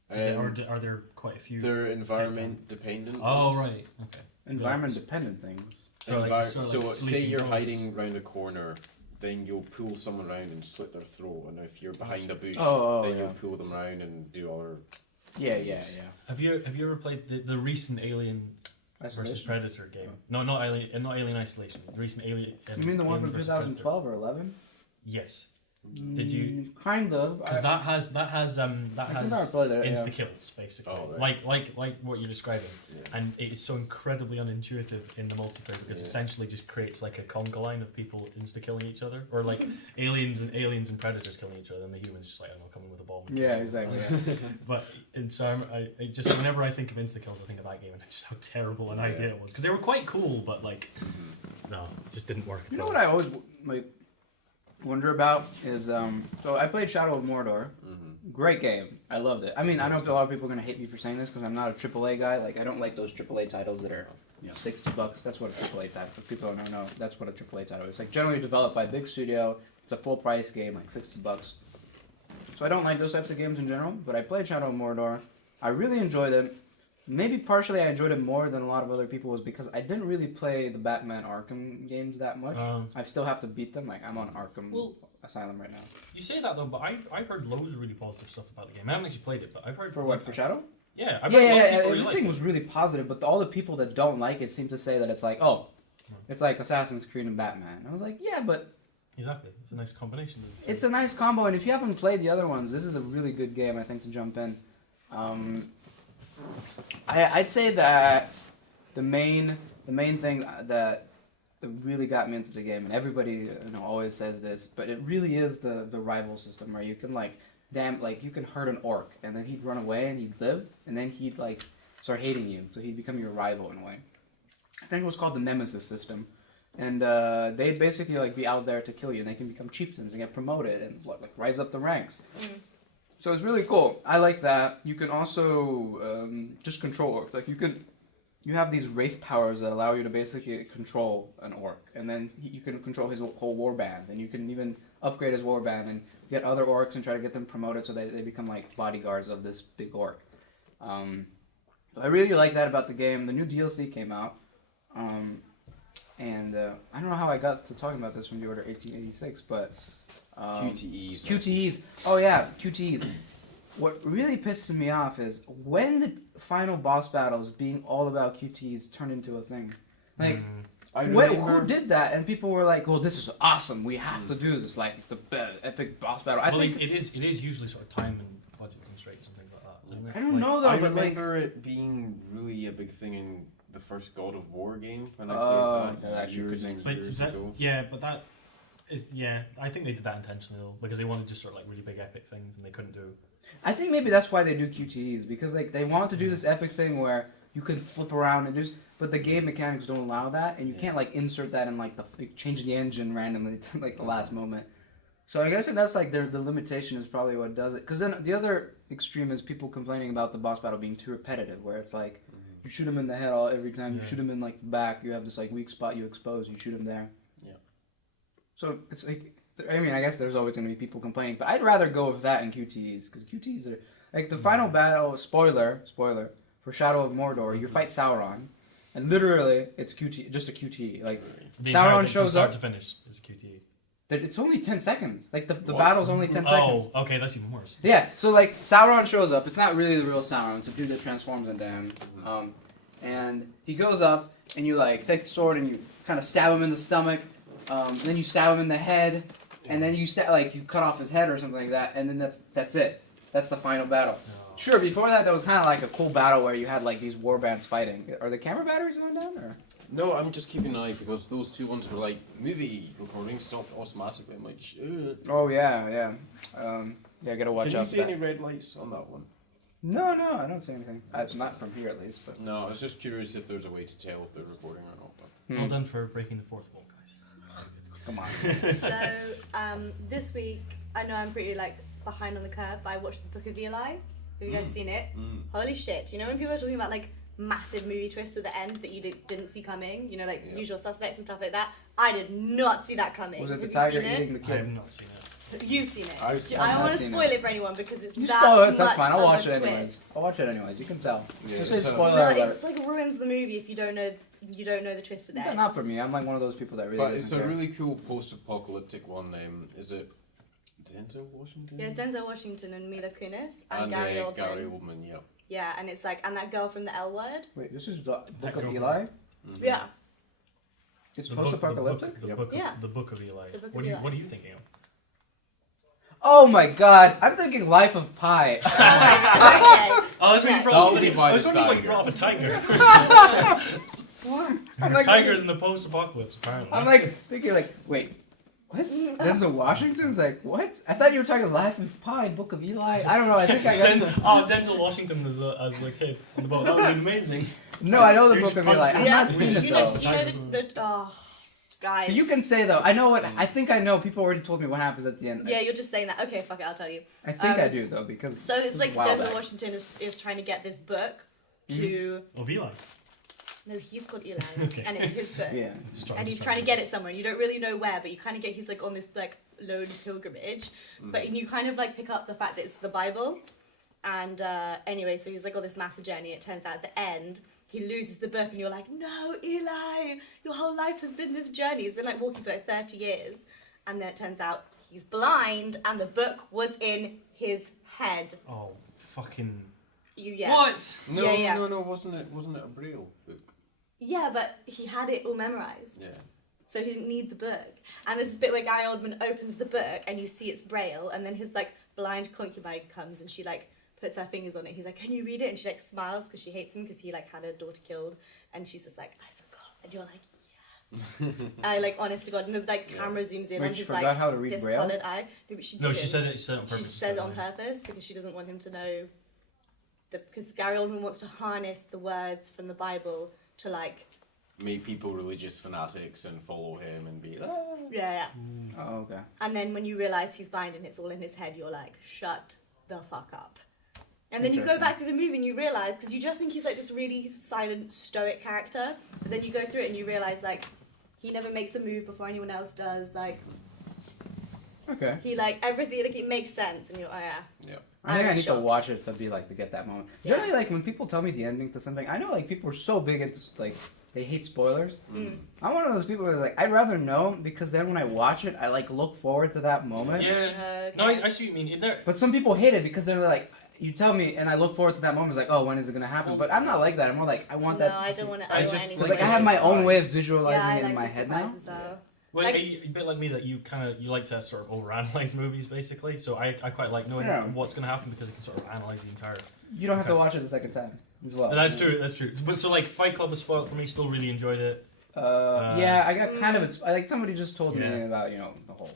or are there quite a few? They're environment dependent. Oh ones. right, okay. Environment dependent things. So like- so like so say sleeping you're dogs. hiding round a corner, then you'll pull someone around and slit their throat, and if you're behind a bush, Oh, then yeah. you'll pull them around and do other. Yeah. Have you ever played the recent Alien versus Isolation. Predator game? No, not Alien Isolation. The recent Alien. You mean the one Alien from versus 2012 or 11? Predator. Yes, Did you- Kind of. because that has I think I played it. insta Yeah. kills basically, Oh, right. like what you're describing, Yeah. and it is so incredibly unintuitive in the multiplayer because it Yeah. essentially just creates like a conga line of people insta killing each other, or like aliens and predators killing each other, and the humans just like, I don't know, coming with a bomb. and Yeah, killing exactly. them. Yeah. But and so I just whenever I think of insta kills, I think of that game and just how terrible an Yeah. idea it was, because they were quite cool, but like no, it just didn't work. You at know all. what I always like wonder about is so I played Shadow of Mordor. Great game. I loved it. I mean, I know a lot of people are gonna hate me for saying this because I'm not a AAA guy. Like, I don't like those AAA titles that are $60. That's what a AAA title. For people who don't know, that's what a AAA title is. It's like generally developed by a big studio. It's a full price game, like $60. So I don't like those types of games in general. But I played Shadow of Mordor. I really enjoyed it. maybe partially I enjoyed it more than a lot of other people was because I didn't really play the Batman Arkham games that much. I still have to beat them. Like I'm on Arkham Asylum right now. You say that though, but I've heard loads of really positive stuff about the game. I haven't actually played it, but I've heard For what? For Shadow? Yeah, I've heard a lot of people really everything was really positive, but all the people that don't like it seem to say that it's like, it's like Assassin's Creed and Batman. I was like, yeah, but exactly, it's a nice combination. It's a nice combo, and if you haven't played the other ones, this is a really good game, I think, to jump in. I'd say that the main thing that really got me into the game, and everybody always says this, but it really is the rival system where you can you can hurt an orc, and then he'd run away and he'd live, and then he'd start hating you, so he'd become your rival in a way. I think it was called the Nemesis system. And they'd basically be out there to kill you, and they can become chieftains and get promoted and rise up the ranks. So it's really cool. I like that. You can also just control orcs. You have these wraith powers that allow you to basically control an orc, and then you can control his whole warband, and you can even upgrade his warband and get other orcs and try to get them promoted so they become like bodyguards of this big orc. I really like that about the game. The new DLC came out. And I don't know how I got to talking about this from the Order 1886, but... QTEs. QTEs. Oh yeah, QTEs. What really pisses me off is when the final boss battles being all about QTEs turned into a thing. Who did that? And people were like, "Well, this is awesome. We have to do this, the epic boss battle." I think it is usually sort of time and budget constraints and things like that. Isn't it? I don't know though. I but remember it being really a big thing in the first God of War game when I played that years ago. Yeah, but that is I think they did that intentionally though, because they wanted just sort of really big epic things and they couldn't do. I think maybe that's why they do QTEs, because they want to do this epic thing where you can flip around and do, but the game mechanics don't allow that, and you can't insert that in change the engine randomly to the last moment. So I guess that's the limitation is probably what does it. Because then the other extreme is people complaining about the boss battle being too repetitive, where it's you shoot him in the head every time. You shoot him in the back. You have this weak spot you expose. You shoot him there. Yeah. So it's I guess there's always going to be people complaining, but I'd rather go with that in QTEs, because QTEs are the final battle. Spoiler for Shadow of Mordor. You fight Sauron, and literally it's just a QTE. Sauron shows up. Start to finish is a QTE. It's only 10 seconds. The battle's only 10 seconds. Oh, okay, that's even worse. Yeah, so Sauron shows up. It's not really the real Sauron. It's a dude that transforms into him. And he goes up, and you take the sword and you kind of stab him in the stomach. Then you stab him in the head, and then you you cut off his head or something like that. And then that's it. That's the final battle. Oh. Sure, before that was kind of a cool battle where you had these warbands fighting. Are the camera batteries going down or? No, I'm just keeping an eye because those two ones were movie recording stopped automatically. I'm like, shit. Oh yeah. I gotta watch out. Can you see any red lights on that one? No, I don't see anything. It's not from here at least. But no, I was just curious if there's a way to tell if they're recording or not. Well done for breaking the fourth wall, guys. Come on. So this week, I know I'm pretty behind on the curve, but I watched the Book of Eli. Have you guys seen it? Holy shit! You know when people are talking about massive movie twists at the end that you didn't see coming, Usual Suspects and stuff like that. I did not see that coming. Was it the Have tiger you seen eating the kid? I have not seen it. You've seen it. I've I don't want not to seen spoil it. it for anyone because it's You that spoil it, much that's fine. I'll of watch a it anyways. twist. I'll watch it anyways. You can tell. Yeah, Just say so- spoiler No, alert. it's ruins the movie if you don't know the twist today. Not for me. I'm one of those people that really. But it's doesn't a care. really cool post-apocalyptic one. Is it Denzel Washington? Yeah, it's Denzel Washington and Mila Kunis and, And Gary Oldman. Gary Oldman, yeah. Yeah, and it's and that girl from the L Word. Wait, this is the Book of girl. Eli. Mhm. Yeah. It's The book- post-apocalyptic. The book of Yeah. the Book of Eli. The Book of What Eli. are you thinking of? Oh my God! I'm thinking Life of Pi. Oh my God, Oh, that's when you Yeah. brought That'll be by I was the wondering why you tiger. brought up a tiger. I'm like Tigers in the post-apocalypse, apparently. I'm thinking wait, what? Denzel Washington's what? I thought you were talking Life of Pi, Book of Eli. I don't know. I think I got. Denzel Washington as the kid on the boat. That would have been amazing. No, I know the You Book should of Eli. punch I've him. not Yeah, seen do it you though. know the guys. You can say though. I know what. I think I know. People already told me what happens at the end. Yeah, you're just saying that. Okay, fuck it, I'll tell you. I think I do though because. So it's this is a while Denzel back. Washington is trying to get this book to. Of Eli. No, he's called Eli, Okay. and it's his book. Yeah. And he's trying to get it somewhere. You don't really know where, but you kind of get he's on this lone pilgrimage. But you kind of pick up the fact that it's the Bible, And anyway, so he's like on this massive journey. It turns out at the end, he loses the book, and you're like, no, Eli, your whole life has been this journey. He's been like walking for like 30 years. And then it turns out he's blind, and the book was in his head. Oh, fucking... What? No, Yeah. no, wasn't it a Braille book? Yeah, but he had it all memorized. Yeah. So he didn't need the book. And there's this bit where Gary Oldman opens the book and you see it's Braille, and then his like blind concubine comes and she like puts her fingers on it. He's like, can you read it? And she like smiles because she hates him because he like had her daughter killed, and she's just like, I forgot. And you're like, I like, honest to God, and the like camera zooms in on his forgot like how to read discoloured Braille? eye. No, but she No, didn't. she said it on purpose. She says it on purpose because she doesn't want him to know. Because Gary Oldman wants to harness the words from the Bible to like. Make people religious fanatics and follow him and be like, Yeah. Oh, okay. And then when you realise he's blind and it's all in his head, you're like, shut the fuck up. And then you go back to the movie and you realise, because you just think he's like this really silent, stoic character, but then you go through it and you realise like he never makes a move before anyone else does. Like, Okay. he like everything, like it makes sense, and you're, oh yeah. yeah. I think I was need to shocked. watch it to be like to get that moment. Yeah. Generally, like when people tell me the ending to something, I know like people are so big into like they hate spoilers. I'm one of those people who's like I'd rather know because then when I watch it, I like look forward to that moment. Yeah. Okay. No, I see what you mean. But some people hate it because they're like, you tell me and I look forward to that moment. It's like, oh, when is it gonna happen? But I'm not like that. I'm more like I want No, that. I don't want to. I I don't just- want Because anything. like I have my own way of visualizing yeah, I it in like my the head now. surprise as well. Well, Like- are you a bit like me that you like to sort of overanalyze movies, basically. So I quite like knowing Yeah. what's going to happen because I can sort of analyze the entire. You don't have to watch it the second time as well. That's true. That's true. But so like Fight Club was spoiled for me. Still really enjoyed it. Yeah, I got kind of. Like somebody just told me Yeah. about the whole.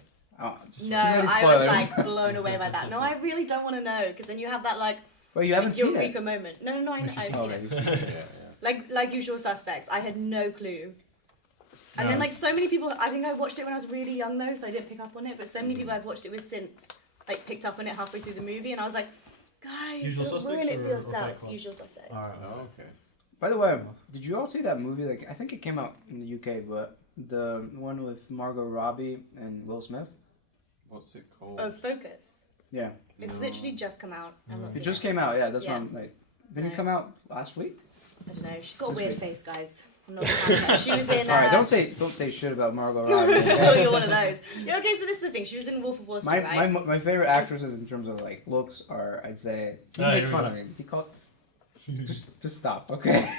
Just No, too many I spoilers. was like blown away by that. No, I really don't want to know because then you have that like Well, you haven't seen Eureka it. moment. No, I know, I've Oh, seen okay, it. you've seen it. Yeah. Like Usual Suspects, I had no clue. And No. then like so many people, I think I watched it when I was really young though, so I didn't pick up on it. But so many people I've watched it with since like picked up on it halfway through the movie, and I was like, guys, Usual don't Suspects ruin it or- for or yourself. Fight Club? Usual Suspects. All right. Oh, okay. By the way, did you all see that movie? Like, I think it came out in the UK, but the one with Margot Robbie and Will Smith. What's it called? Oh, Focus. Yeah, It's No. literally just come out. I'm not it seeing just came out. Yeah, that's Yeah. one. Like, didn't No. it come out last week? I don't know. She's got a This weird week. face, guys. I'm not a fan of her. She was in. All right, don't say shit about Margot Oh, Robbie. you're one of those. Yeah, okay, so this is the thing. She was in Wolf of Wall Street, right? My favorite actresses in terms of like looks are, I'd say, he Ah, makes here we fun go. of me. He called. Just stop, okay?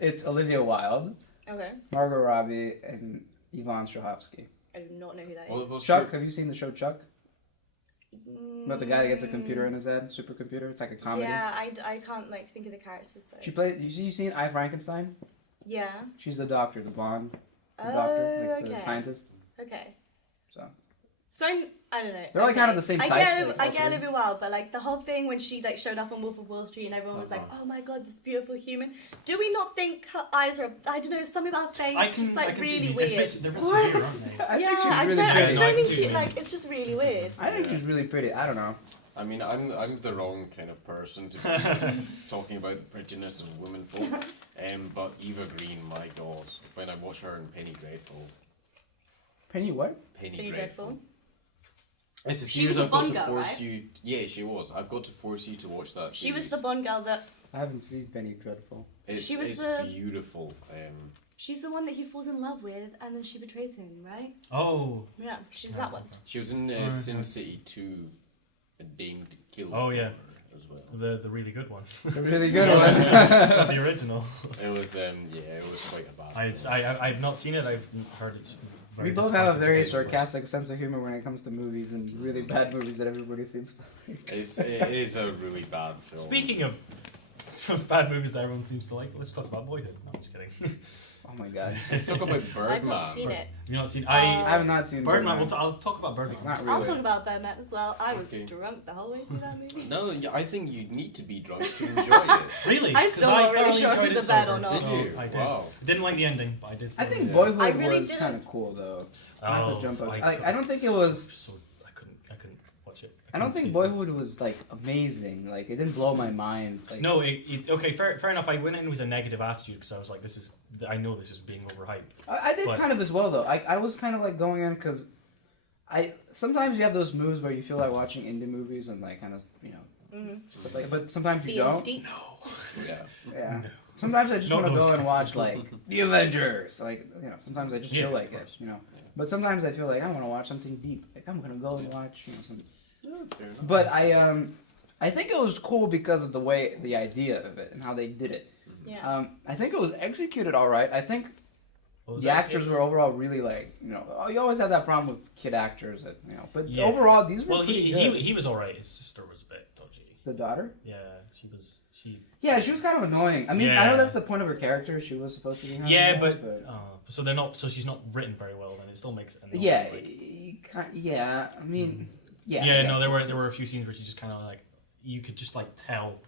It's Olivia Wilde, Okay. Margot Robbie, and Yvonne Strahovski. I do not know who that Well, is. what's Chuck, your- have you seen the show Chuck? About the guy that gets a computer in his head, supercomputer. It's like a comedy. Yeah, I can't like think of the characters. So. She played. You seen I Frankenstein? Yeah. She's the doctor, the Bond, the Oh, doctor, like okay. the scientist. Okay. So So I don't know. They're all kind of the same I type, get like, I all get three. Olivia Wilde, but like the whole thing when she like showed up on Wolf of Wall Street and everyone was like, Uh-huh. "Oh my God, this beautiful human." Do we not think her eyes are? I don't know, something about her face. I It's can, just like I can see really what you mean. weird. It's they're a bit severe, aren't they? I Yeah, think she's I really don't know. I just pretty. don't think I she see. like. It's just really weird. I think she's really pretty. I don't know. I mean, I'm the wrong kind of person to be talking about the prettiness of womenfolk. But Eva Green, my God, when I watch her in Penny Dreadful. Penny what? Penny Dreadful. It's a She series was a I've got Bond to girl, force right? you. Yeah, she was. I've got to force you to watch that. She was series. the Bond girl that. I haven't seen Penny Dreadful. It's, she was it's the- beautiful. She's the one that he falls in love with, and then she betrays him, right? Oh. Yeah, she's that one. She was in Right. Sin City 2, a Dame to Kill. Oh, yeah. As well. The really good one. The really good Not one. the original. It was it was quite a bad. I've not seen it. I've heard it's. Very We both have a disappointing. very It's worse. sarcastic sense of humor when it comes to movies and really bad movies that everybody seems to like. It is a really bad film. Speaking of bad movies that everyone seems to like, let's talk about Boyhood. No, I'm just kidding. Oh my god. Let's talk about Birdman. I've not seen it. You've not seen? I have not seen Birdman. Birdman. I'll talk about Birdman. Not I'll really. talk about Birdman as well. I was Okay. drunk the whole way through that movie. No, I think you need to be drunk to enjoy it. Really? I'm 'Cause still not really thoroughly sure if enjoyed it's it a bad sober, or not. so Did you? I did. Wow. Didn't like the ending, but I did. I think Yeah. Boyhood I really was didn't- kind of cool though. Not Oh, to jump up. I I don't think it was. So I couldn't watch it. I don't couldn't think see it. Boyhood was like amazing. Like it didn't blow my mind. Like, No, okay, fair enough. I went in with a negative attitude because I was like, I know this is being overhyped. I did But- kind of as well though. I was kind of like going in because sometimes you have those moves where you feel like watching indie movies and like kind of So, like, but sometimes you Being don't. deep. Yeah. Sometimes I just Not want to those go and watch characters. like the Avengers. Like, you know, sometimes I just Yeah, feel like of it. course. You know. But sometimes I feel like I want to watch something deep. Like I'm gonna go and watch, you know, some. Fair enough. But I think it was cool because of the idea of it and how they did it. Yeah. I think it was executed all right. I think What was the that actors case? were overall really like, you know, you always have that problem with kid actors, that, you know. But Yeah. overall, these were Well, pretty good. he was alright. His sister was a bit dodgy. The daughter. Yeah, she. Yeah, she was kind of annoying. I mean, I know Yeah. that's the point of her character. She was supposed to be. Yeah, but so they're not. So she's not written very well, and it still makes it. annoying, Yeah, like- yeah. I mean, yeah. Yeah, I no, guess. there were a few scenes where she just kind of like, you could just like tell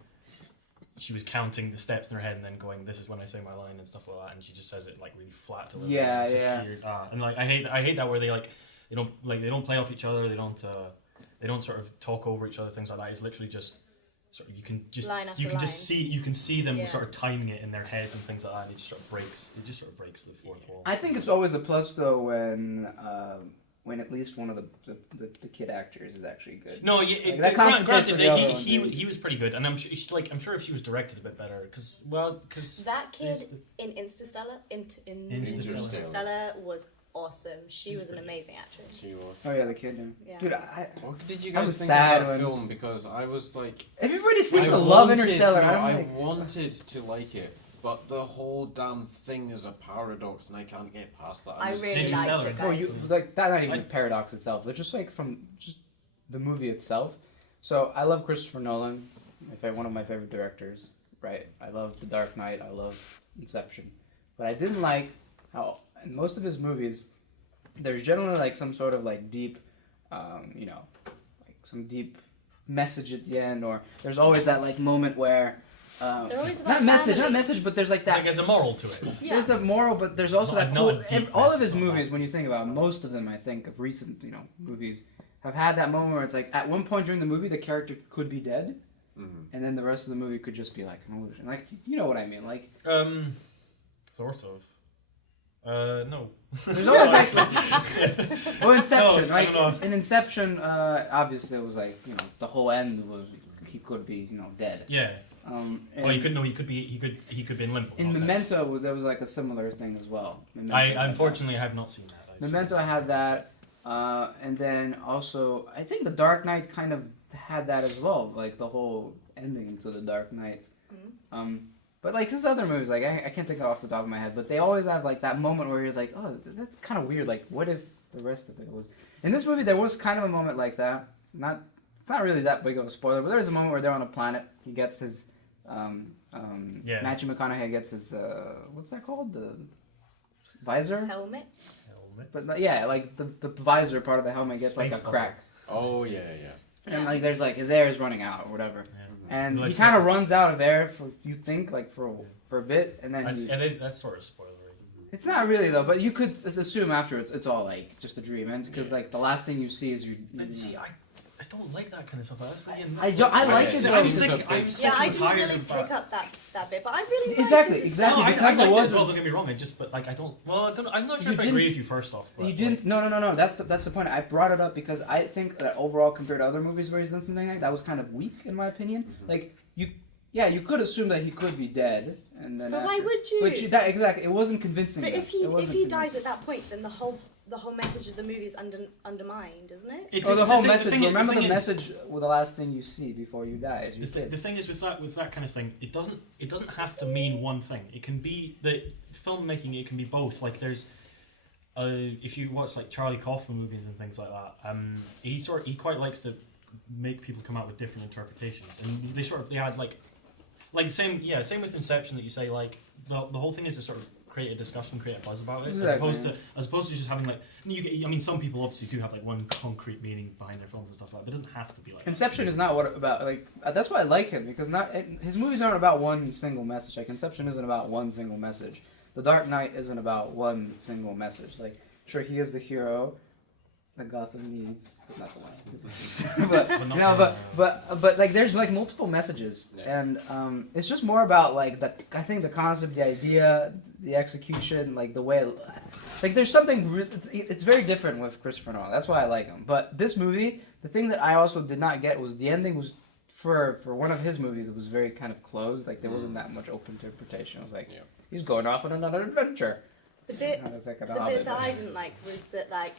she was counting the steps in her head and then going, "This is when I say my line" and stuff like that, and she just says it like really flat. Delivery. Yeah, It's just yeah. weird. And like I hate that where they like they don't play off each other. They don't sort of talk over each other. Things like that. It's literally just sort of you can just Line after see them Yeah. sort of timing it in their head and things like that. And it just sort of breaks the fourth wall. I think it's always a plus though when at least one of the kid actors is actually good. No, Like, that compensates granted, for the other one, he dude. was pretty good, and I'm sure if she was directed a bit better, because That kid in Interstellar, Interstellar was awesome. She was an amazing actress. She was. Oh yeah, the kid. Yeah. Yeah. Dude, What did you I guys was think sad of that when- film? Because I was like, everybody seems I to love wanted- Interstellar. no, I'm I like, wanted to like it, but the whole damn thing is a paradox, and I can't get past that. I was really sick. liked Interstellar. it, oh, guys. you like that? Not even I- the paradox itself. They're just like from just the movie itself. So I love Christopher Nolan, one of my favorite directors. Right? I love The Dark Knight. I love Inception, but I didn't like how in most of his movies there's generally like some sort of like deep, you know, like some deep message at the end, or there's always that like moment where. They're always about Not message, family. not message, but there's like It's that. like there's a moral to it. Yeah. There's a moral, but there's also Not- that not a cool. deep All of message his on movies, that. when you think about it, most of them, I think, of recent, you know, movies, have had that moment where it's like at one point during the movie the character could be dead, and then the rest of the movie could just be like an illusion. Like you know what I mean? Like Sort of. No. there's always like, oh, Inception, No, I like don't know. in Inception, obviously it was like you know the whole end was he could be you know dead. Yeah. And Well, he could be in limbo. in not dead. Memento there was like a similar thing as well. Memento I had that. unfortunately have not seen that. Memento had that, and then also I think The Dark Knight kind of had that as well, like the whole ending to The Dark Knight. But like his other movies, like I can't think of off the top of my head, but they always have like that moment where you're like, oh, that's kind of weird. Like, what if the rest of it was? In this movie, there was kind of a moment like that. It's not really that big of a spoiler, but there is a moment where they're on a planet. He gets his, Yeah. Matthew McConaughey gets his, what's that called? The visor. Helmet. But yeah, like the visor part of the helmet gets like a Space crack. Oh yeah. And like there's like his air is running out or whatever, and Like he kind of runs out of air for you think like for a bit, and then That's sort of spoilery. it's not really though. But you could just assume afterwards it's all like just a dream, and because like the last thing you see is you. But see, I don't like that kind of stuff. That's really I like it I'm though. I'm sick Yeah, I and didn't tired really of pick that. up that bit, but I really liked Exactly, it. exactly. No, because I it liked wasn't- well, don't get me wrong. It just, but like I don't. Well, I don't. I'm not sure You if I agree didn't- with you first off. But You didn't. No. That's the point. I brought it up because I think that overall, compared to other movies where he's done something like that, was kind of weak in my opinion. Like you could assume that he could be dead, and then. But why after- would you? But that exactly, it wasn't convincing. But enough. if It wasn't he dies convincing. at that point, then the whole message of the movie is undermined, isn't it? It's- Oh, the whole thing- message. thing is- Remember the thing is- message with the last thing you see before you die is your The kid. thing is with that kind of thing, it doesn't have to mean one thing. It can be the filmmaking. It can be both. Like there's, if you watch like Charlie Kaufman movies and things like that, he quite likes to make people come out with different interpretations, and they had like same with Inception that you say like the whole thing is to sort of create a discussion, create a buzz about it, Exactly. as opposed to just having like I mean some people obviously do have like one concrete meaning behind their films and stuff like that, but it doesn't have to be like Inception is not about like that's why I like him because his movies aren't about one single message. Like Inception isn't about one single message. The Dark Knight isn't about one single message. Like sure he is the hero that Gotham needs, but not the one. but like there's like multiple messages, and it's just more about like I think the concept, the idea, the execution, like the way, like there's something. It's very different with Christopher Nolan. That's why I like him. But this movie, the thing that I also did not get was the ending was for one of his movies, it was very kind of closed. Like there wasn't that much open interpretation. It was like he's going off on another adventure. The bit that I didn't like was that, like,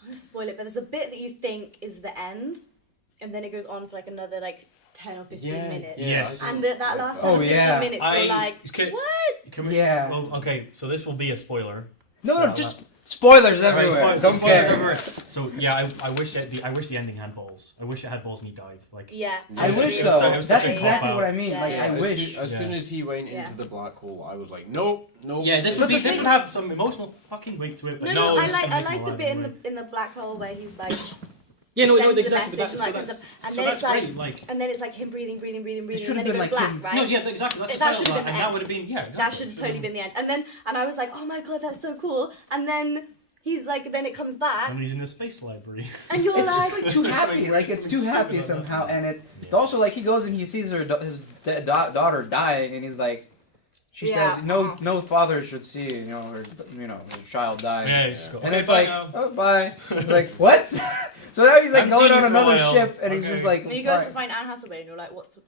I'm gonna spoil it, but there's a bit that you think is the end, and then it goes on for like another like 10 or 15 minutes. Yes. And that last 10 or 15 minutes, you're like, what? Can we, well, okay, so this will be a spoiler. No, just spoilers everywhere. Right, Don't care. everywhere. So yeah, I wish the ending had balls. I wish it had balls and he died. Like I wish so. That's exactly what I mean. Like I wish. As soon as he went into the black hole, I was like, nope. Yeah, this would have some emotional fucking weight to it. But no, I like the bit in the black hole where he's like. Yeah, no, exactly. That's, and then it's like, like, and then it's like him breathing, and then it should have goes been like black, him. right? No, yeah, exactly. That's that should have been the end. That would have been That should have totally been the end. And I was like, oh my god, that's so cool. And then he's like, then it comes back. And he's in the space library. And you're it's like, just like too happy. Like it's too happy somehow. And it also like he goes and he sees his daughter dying, and he's like. She says, "No father should see, her child die." Yeah, you just go, and it's like, "Oh, bye." He's like, "What?" So now he's like going on another ship, and he's just like. And he goes to find Anne Hathaway, and you're like, "What's the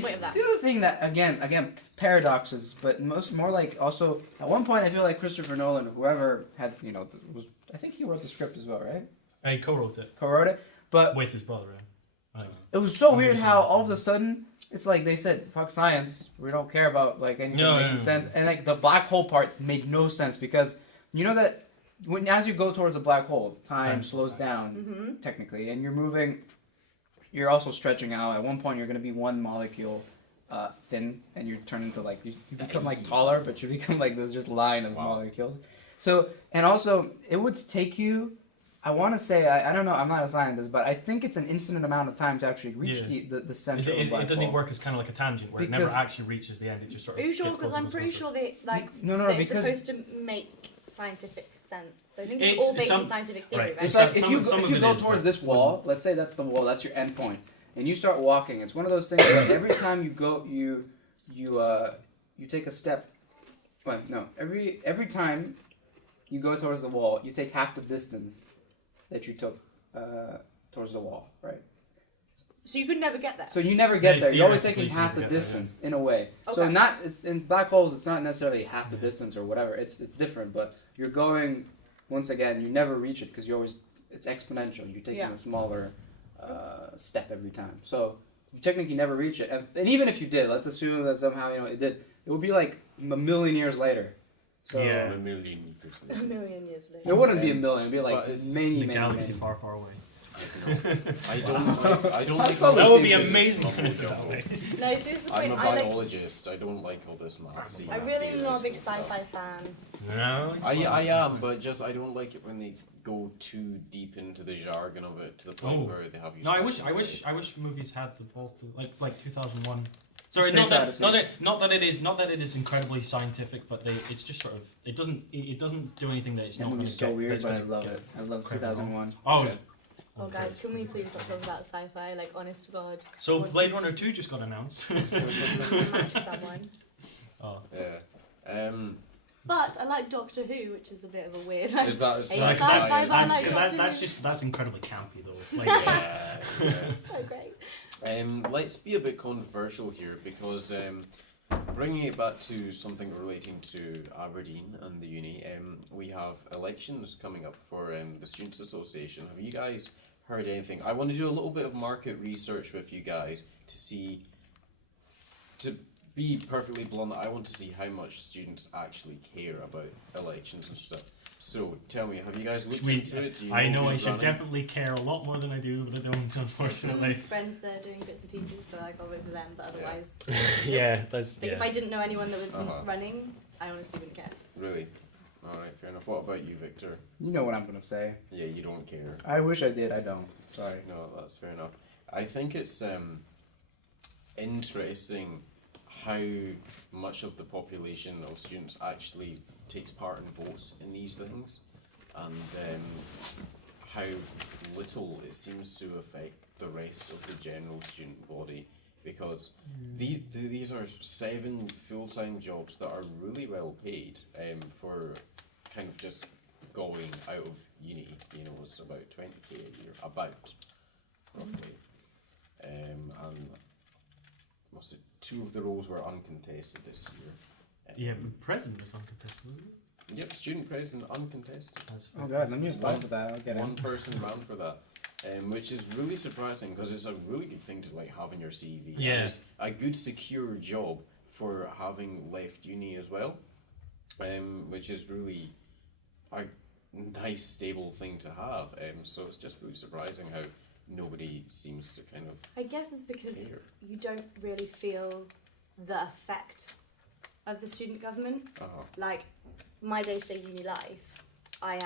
point of that?" The other thing that again paradoxes, but more like also at one point I feel like Christopher Nolan, whoever had was I think he wrote the script as well, right? He co-wrote it. Co-wrote it, but with his brother. It was so weird how all of a sudden. It's like they said, fuck science. We don't care about like anything making sense. And like the black hole part made no sense because you know that as you go towards the black hole, time slows down technically, and you're also stretching out. At one point, you're going to be one molecule thin, and you turn into like you become like taller, but you become like this just line of molecules. So and also it would take you. I want to say, I don't know, I'm not a scientist, but I think it's an infinite amount of time to actually reach the center of the black hole. It doesn't work as kind of like a tangent where it never actually reaches the end, it just sort of... Are you sure? Because I'm pretty sure they, like, it's supposed to make scientific sense. So I think it's all based on scientific theory, right? It's like if you go towards this wall, let's say that's the wall, that's your end point, and you start walking, it's one of those things that every time you go, you take a step, every time you go towards the wall, you take half the distance that you took towards the wall, right? So you could never get there. So you never get there. You're always taking half the distance in a way. Okay. So it's in black holes. It's not necessarily half the distance or whatever. It's different, but you're going. Once again, you never reach it because it's exponential. You're taking a smaller step every time. So you technically never reach it. And even if you did, let's assume that somehow it did. It would be like a million years later. So a million years later. A million years later. It wouldn't be a million. It'd be like many galaxy far, far away. I don't like that would be amazing. No, this is the I'm point. a biologist. I don't like all this math. I really am not a big sci-fi fan. No. I am, but just I don't like it when they go too deep into the jargon of it to the point where they have you. No, I wish movies had the balls to like 2001. Sorry, not that it is incredibly scientific, but it's just sort of it doesn't do anything that it's not going to so weird, but I love it. I love 2001. Oh. Oh guys, can we please stop talking about sci-fi? Like, honest to God. So Blade Runner 2 just got announced. Match someone. Oh. Yeah. But I like Doctor Who, which is a bit of a weird. Like, is that that's incredibly campy though. Like, yeah. So great. Let's be a bit controversial here because bringing it back to something relating to Aberdeen and the uni, we have elections coming up for the Students' Association. Have you guys heard anything? I want to do a little bit of market research with you guys to be perfectly blunt, I want to see how much students actually care about elections and stuff. So tell me, have you guys looked into it? Do you know I should definitely care a lot more than I do, but I don't, unfortunately. Some friends there doing bits and pieces, so I got vote for them, but otherwise... that's... If I didn't know anyone that was running, I honestly wouldn't care. Really? Alright, fair enough. What about you, Victor? You know what I'm going to say. Yeah, you don't care. I wish I did, I don't. Sorry. No, that's fair enough. I think it's interesting how much of the population of students actually takes part and votes in these things, and how little it seems to affect the rest of the general student body, because these are 7 full-time jobs that are really well paid for kind of just going out of uni. You know, it's about 20k a year, about roughly. and was it 2 of the roles were uncontested this year. Yeah, president was uncontested, wasn't it? Yep, student president uncontested. Oh god, let me apply for that. I'll get One in. person ran for that, which is really surprising because it's a really good thing to like have in your CV. Yeah. And it's a good secure job for having left uni as well, which is really a nice stable thing to have. So it's just really surprising how nobody seems to kind of. I guess it's because care. you don't really feel the effect of the student government. Like my day-to-day uni life, I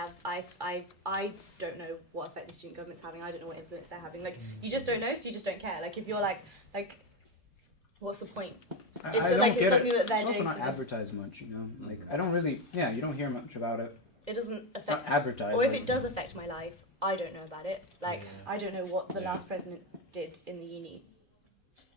don't know what effect the student government's having. I don't know what influence they're having. Like you just don't know, so you just don't care. Like if you're like what's the point? It's I don't like it's get something it. that they're It's also doing. not advertised much, you know. Like I don't really, you don't hear much about it. It doesn't It's not affect. advertised. Or if like- it does affect my life, I don't know about it. Like Yeah. I don't know what the Yeah. last president did in the uni.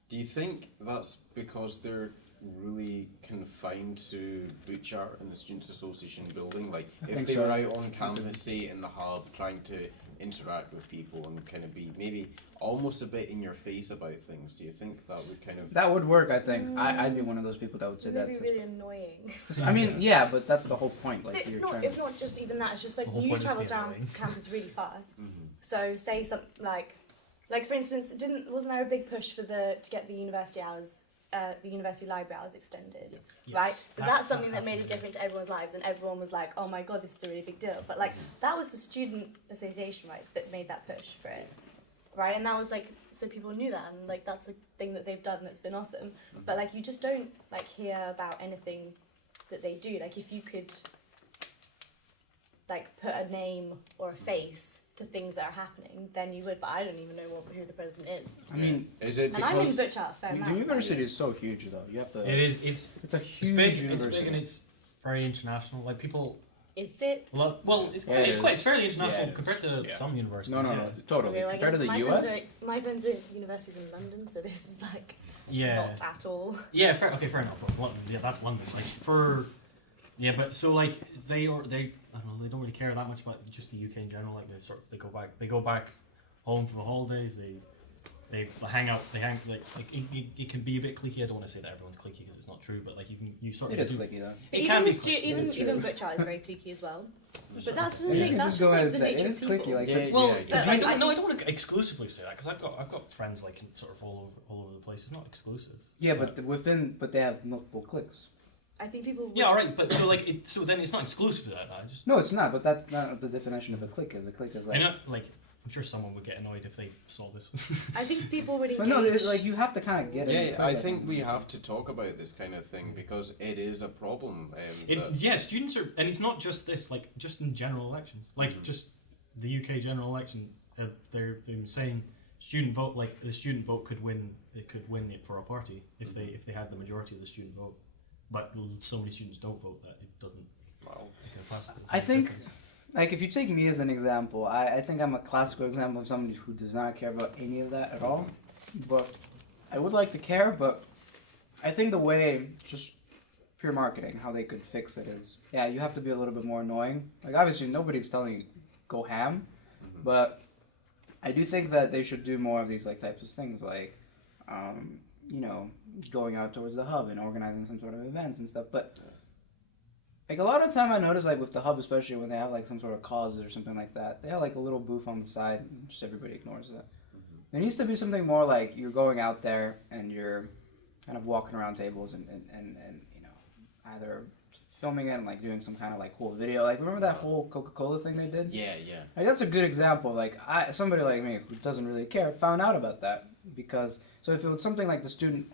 Do you think that's because they're really confined to boot art in the Students' Association building? Like, I if think they so. were out on campus, say in the hub, trying to interact with people and kind of be maybe almost a bit in your face about things, do you think that would kind of. That would work, I think. I'd be one of those people that would say It'd that. be really annoying. I mean, yeah, but that's the whole point. Like, It's you're not. trying It's not just even that. It's just like The whole news point is travels being around annoying. campus really fast. Mhm. So say something like for instance, wasn't there a big push for to get the university hours, the university library hours extended, Yes. right? So that's something that happened, made it yeah. different to everyone's lives, and everyone was like, "Oh my god, this is a really big deal." But like that was the student association, right, that made that push for it, right? And that was like so people knew that, and like that's a thing that they've done that's been awesome. But like you just don't like hear about anything that they do. Like if you could like put a name or a face to things that are happening, then you would. But I don't even know who the president is. I mean, Is it And I'm in because. Butch Art a fair the amount. university is so huge, though. You have to. It is. It's It's a huge it's big. It's university. big and it's very international. Like people. Is it? Well, it's Yeah, quite, it it's quite. is. It's fairly international Yeah, it is. compared to Yeah. some universities. No, yeah. totally. Okay, well, I Compared to guess the my U.S. friends my friends are at universities in London, so this is like Yeah. not at all. Yeah, fair. Okay, fair enough. London, yeah, that's London. Like for, yeah, but so like they I don't know, they don't really care that much about just the UK in general. Like they go back home for the holidays. They hang out. They hang like it can be a bit cliquey. I don't want to say that everyone's cliquey because it's not true, but like you sort of It is do- clicky, though. It even can be the cliquey. even It is even true. Butch Art is very cliquey as well. There's But a- that's the Yeah, thing. you That's just just go ahead like and the say it nature is of people. cliquey. Like, Yeah, Well, yeah, I exactly. don't I know. I think- don't want to exclusively say that because I've got friends like sort of all over the place. It's not exclusive. yeah, but but they have multiple clicks. I think people. Yeah, all right, but so then it's not exclusive to that. I just No, it's not. But that's not what the definition of a click is. A click is I like. know, like I'm sure someone would get annoyed if they saw this. I think people would But engage. no, it's like you have to kind of get it. and Yeah, play I that think thing. we have to talk about this kind of thing because it is a problem. It's that- yeah, students are, and it's not just this. Like just in general elections, like Mhm. just the UK general election, they're saying student vote. Like the student vote could win. It could win it for a party if they had the majority of the student vote. But so many students don't vote that it doesn't. Wow. It can pass, it doesn't I make a think- difference. Like, if you take me as an example, I think I'm a classical example of somebody who does not care about any of that at all. But I would like to care, but I think the way, just pure marketing, how they could fix it is, yeah, you have to be a little bit more annoying. Like, obviously, nobody's telling you go ham, but I do think that they should do more of these, like, types of things, like, going out towards the hub and organizing some sort of events and stuff. But like a lot of time I notice, like with the hub, especially when they have like some sort of causes or something like that, they have like a little booth on the side and just everybody ignores it. There needs to be something more like you're going out there and you're kind of walking around tables and either filming it and like doing some kind of like cool video. Like remember that whole Coca-Cola thing they did? Yeah, yeah. Like, that's a good example. Like somebody like me who doesn't really care found out about that because so if it was something like the student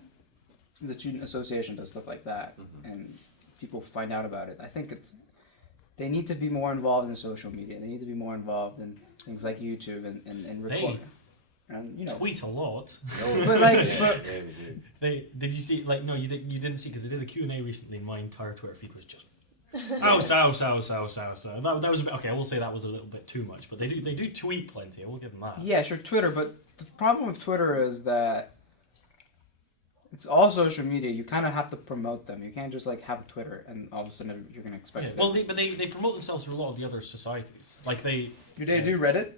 association does stuff like that and people find out about it, I think they need to be more involved in social media. They need to be more involved in things like YouTube and record. And tweet a lot. But, like, yeah, but- yeah, they do. Did you see? Like, no, you didn't see because they did a Q&A recently. And my entire Twitter feed was just ow. That was a bit, okay. I will say that was a little bit too much, but they do tweet plenty. I will give them that. yeah, sure, Twitter. But the problem with Twitter is that it's all social media. You kind of have to promote them. You can't just like have Twitter and all of a sudden you're gonna expect. Yeah. Well, they promote themselves through a lot of the other societies. Like they Do they do Reddit?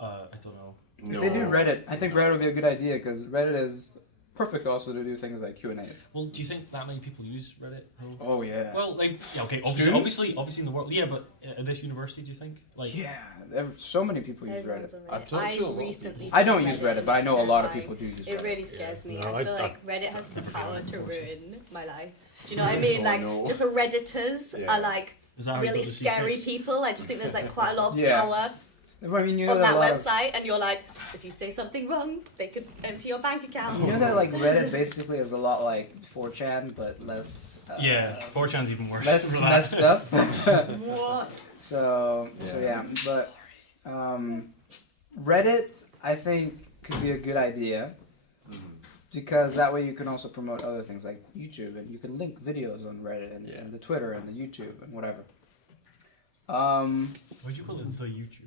I don't know. If they do Reddit, I think Reddit would be a good idea because Reddit is perfect also to do things like Q&As. Well, do you think that many people use Reddit? Oh yeah. Well, like, yeah, okay, obviously in the world, yeah, but at this university, do you think? Like, Yeah, so many people use Everyone's Reddit. on I've talked to a lot of recently I don't did use Reddit, Reddit, but I it's know a lot of terrifying. people do use It Reddit. really scares me. No, I feel I- like Reddit has the never power did it, to unfortunately. ruin my life. Do you know what I mean? Oh, Like, no. just the Redditors Yeah. are like is that how you really got the scary C6? people. I just think there's like quite a lot of Yeah. power I mean, you know on that that a lot of- website, and you're like, if you say something wrong, they could empty your bank account. You know that like Reddit basically is a lot like 4chan, but less. Yeah, 4chan's even worse. Less for that. messed up. What? so yeah, but Reddit I think could be a good idea because that way you can also promote other things like YouTube, and you can link videos on Reddit and, Yeah. and the Twitter and the YouTube and whatever. Why'd you call it the YouTube?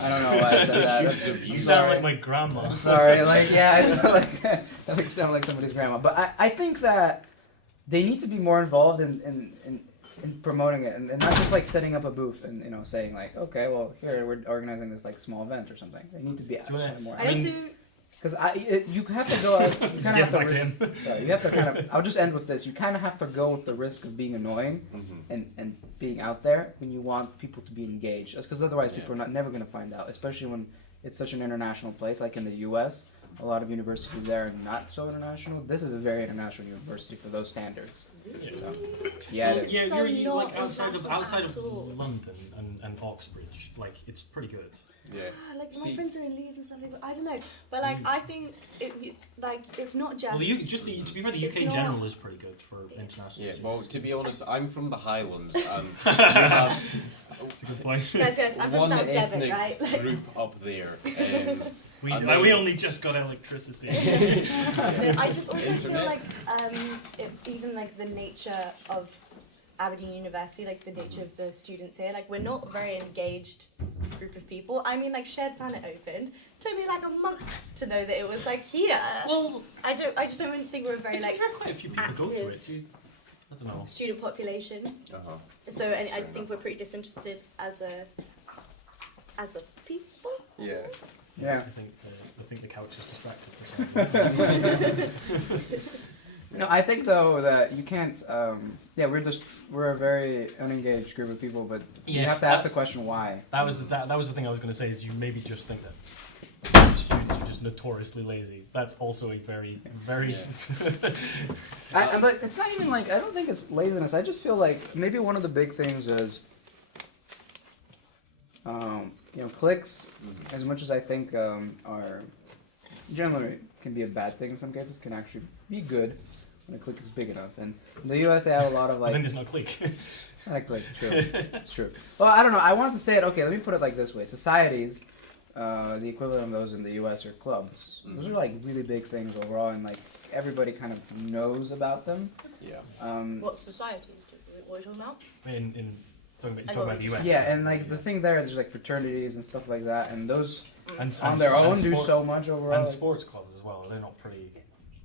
I don't know why I said that. YouTube's I'm of You you. sound sorry. like my grandma. I'm sorry, like yeah, I sound like that sound like somebody's grandma. But I think that they need to be more involved in promoting it, and not just like setting up a booth and saying like, okay, well here we're organizing this like small event or something. They need to be you wanna- more. I I mean- also Because you have to go. You Just kind get of have back to. to him. You have to kind of. I'll just end with this. You kind of have to go with the risk of being annoying and being out there when you want people to be engaged. Because otherwise, people are never going to find out. Especially when it's such an international place, like in the U.S. A lot of universities there are not so international. This is a very international university for those standards. So, yeah, it is. Yeah, So you're not like outside of international at all. London and Oxbridge. Like, it's pretty good. Yeah. like my See- friends are in Leeds and stuff. I don't know, but like I think it's not just. Well, to be fair, the It's UK in not- general is pretty good for international Yeah, students. well, to be honest, I'm from the Highlands, and we have That's a good point. Guys, I'm from one South Devon, ethnic right? Like, group up there. we and then- only just got electricity. I just also feel Internet. like even like the nature of Aberdeen University, like the nature of the students here, like we're not a very engaged group of people. I mean, like Shared Planet opened, took me like a month to know that it was like here. Well, I just don't think we're very to be like fair, quite a few people go to active. it. I don't know. student population. Uh-huh. So and I think we're pretty disinterested as a people. Yeah. Yeah. I think the couch is distracted for something. No, I think though that you can't. We're a very unengaged group of people, but you Yeah, have to ask the question why. That was the thing I was going to say. Is you maybe just think that students are just notoriously lazy. That's also a very But it's not even like I don't think it's laziness. I just feel like maybe one of the big things is, clicks. As much as I think are generally can be a bad thing in some cases, can actually be good when a click is big enough. And in the U.S. they have a lot of I think like. there's no click. Not a click, true. It's true. Well, I don't know. I wanted to say it. Okay, let me put it like this way: societies, the equivalent of those in the U.S. are clubs. Those are like really big things overall, and like everybody kind of knows about them. Yeah. What society? What are you talking about? in talking about the US. Yeah, and like the thing there is there's like fraternities and stuff like that, and those and on their own do sport- so much overall. and sports clubs as well. They're not pretty.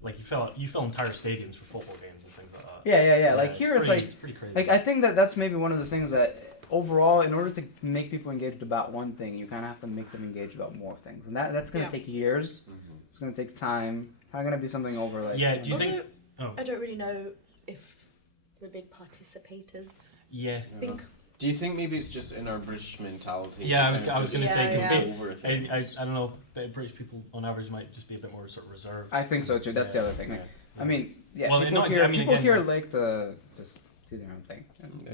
Like you fill entire stadiums for football games and things like that. Yeah. Like here it's like it's pretty crazy. like I think that's maybe one of the things that overall, in order to make people engaged about one thing, you kind of have to make them engaged about more things, and that's going to take years. It's going to take time. Not going to be something over like. Yeah, do you Also, think? Oh, I don't really know if we're big participators. yeah. I think Do you think maybe it's just in our British mentality? Yeah, to I was kind of going to just say because Yeah. over I things? don't know, but British people on average might just be a bit more sort of reserved. I think so too. That's the Yeah. other thing. Yeah. I mean, yeah, Well, people not- here, I mean, people again, here like- like to just do their own thing. Yeah.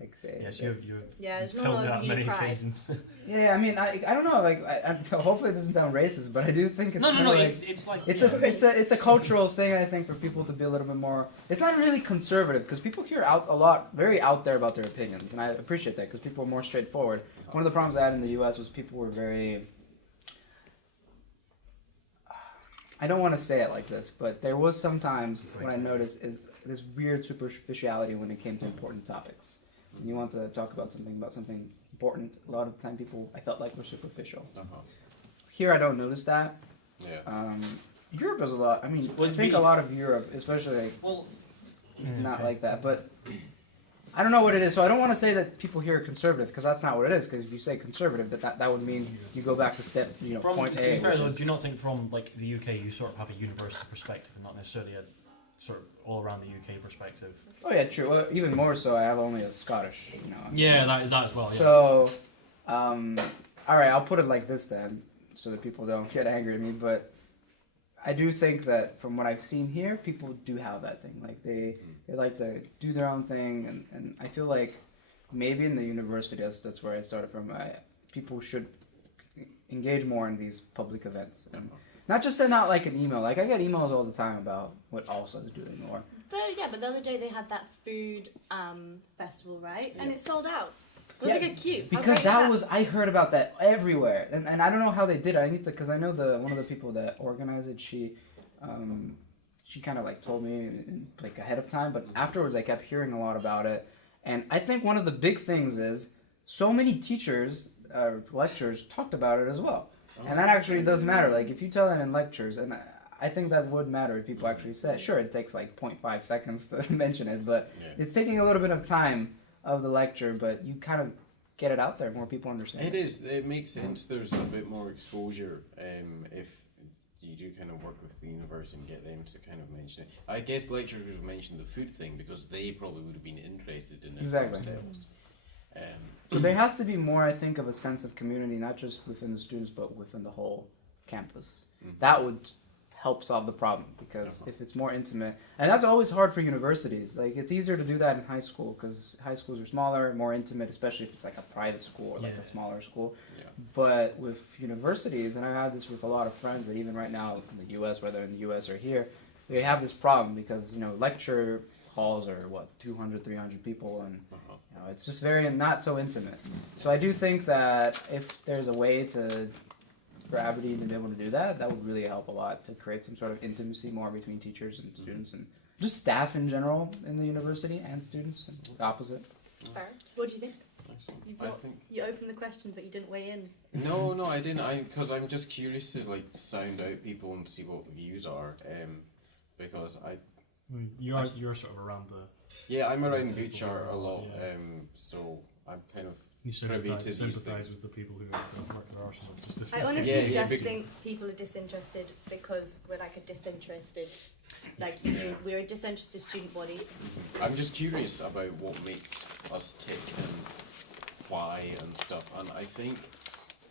Like they, Yes, they- you have yeah, there's not a filmed lot that of on you many pride. occasions. Yeah, I mean, I don't know. Like, hopefully it doesn't sound racist, but I do think it's No, kinda like, it's like it's yeah. it's a cultural thing. I think for people to be a little bit more. It's not really conservative because people here out a lot, very out there about their opinions, and I appreciate that because people are more straightforward. One of the problems I had in the U.S. was people were very. I don't want to say it like this, but there was sometimes what I noticed is this weird superficiality when it came to important topics. When you want to talk about something important, a lot of the time people I felt like were superficial. Uh-huh. Here I don't notice that. Yeah. Europe is a lot. I mean, Well, I think we- a lot of Europe, especially, like, Well, is not okay. like that. But I don't know what it is, so I don't want to say that people here are conservative, because that's not what it is. Because if you say conservative, that would mean you go back to step, point to A. be fair, though, do you not think from like the UK you sort of have a university perspective and not necessarily a sort of all around the UK perspective? Oh yeah, true. Well, even more so, I have only a Scottish. Yeah, that as well. Yeah. So, all right, I'll put it like this then, so that people don't get angry at me. But I do think that from what I've seen here, people do have that thing. Like they like to do their own thing, and I feel like maybe in the university, that's where I started from. People should engage more in these public events, and not just send out like an email. Like I get emails all the time about what ALSA is doing, or. But the other day they had that food festival, right? Yeah. And it sold out. It was like a queue. Because I heard about that everywhere, and I don't know how they did it. I need to, because I know one of the people that organized it. She kind of like told me like ahead of time, but afterwards I kept hearing a lot about it, and I think one of the big things is so many teachers, lecturers talked about it as well, and that actually does matter. Like if you tell it in lectures, and I think that would matter if people actually said. Sure, it takes like 0.5 seconds to mention it, but it's taking a little bit of time of the lecture, but you kind of get it out there, more people understand. It is. It makes sense. There's a bit more exposure if you do kind of work with the university and get them to kind of mention it. I guess lecturers would mention the food thing because they probably would have been interested in it themselves. So there has to be more, I think, of a sense of community, not just within the students, but within the whole campus. That would help solve the problem, because if it's more intimate, and that's always hard for universities. Like it's easier to do that in high school because high schools are smaller, more intimate, especially if it's like a private school or like a smaller school. But with universities, and I've had this with a lot of friends that even right now in the U.S., whether in the U.S. or here, they have this problem because lecture halls are 200, 300 people, and it's just very not so intimate. So I do think that if there's a way to gravity to be able to do that would really help a lot to create some sort of intimacy more between teachers and students and just staff in general in the university and students, and the opposite. Fair. What do you think? I think You opened the question, but you didn't weigh in. no, I didn't. Because I'm just curious to like sound out people and see what the views are. Because You're sort of around the. Yeah, I'm around Butchart a lot. So I'm kind of. You privy to these sympathise things. with the people who have to work their arse off just to I honestly just because- think people are disinterested because we're like a disinterested, we're a disinterested student body. I'm just curious about what makes us tick and why and stuff, and I think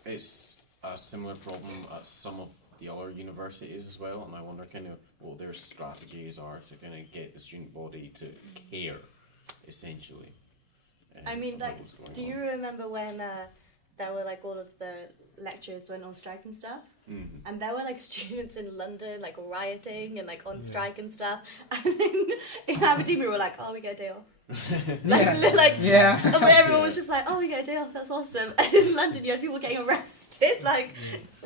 it's a similar problem at some of the other universities as well, and I wonder kind of what their strategies are to kind of get the student body to care, essentially. I mean, about like, what's going do on. you remember when there were like all of the lecturers went on strike and stuff? And there were like students in London like rioting and like on strike and stuff. And then in Aberdeen we were like, oh, we get a day off. And everyone was just like, oh, we get a day off, that's awesome. And in London you had people getting arrested. Like,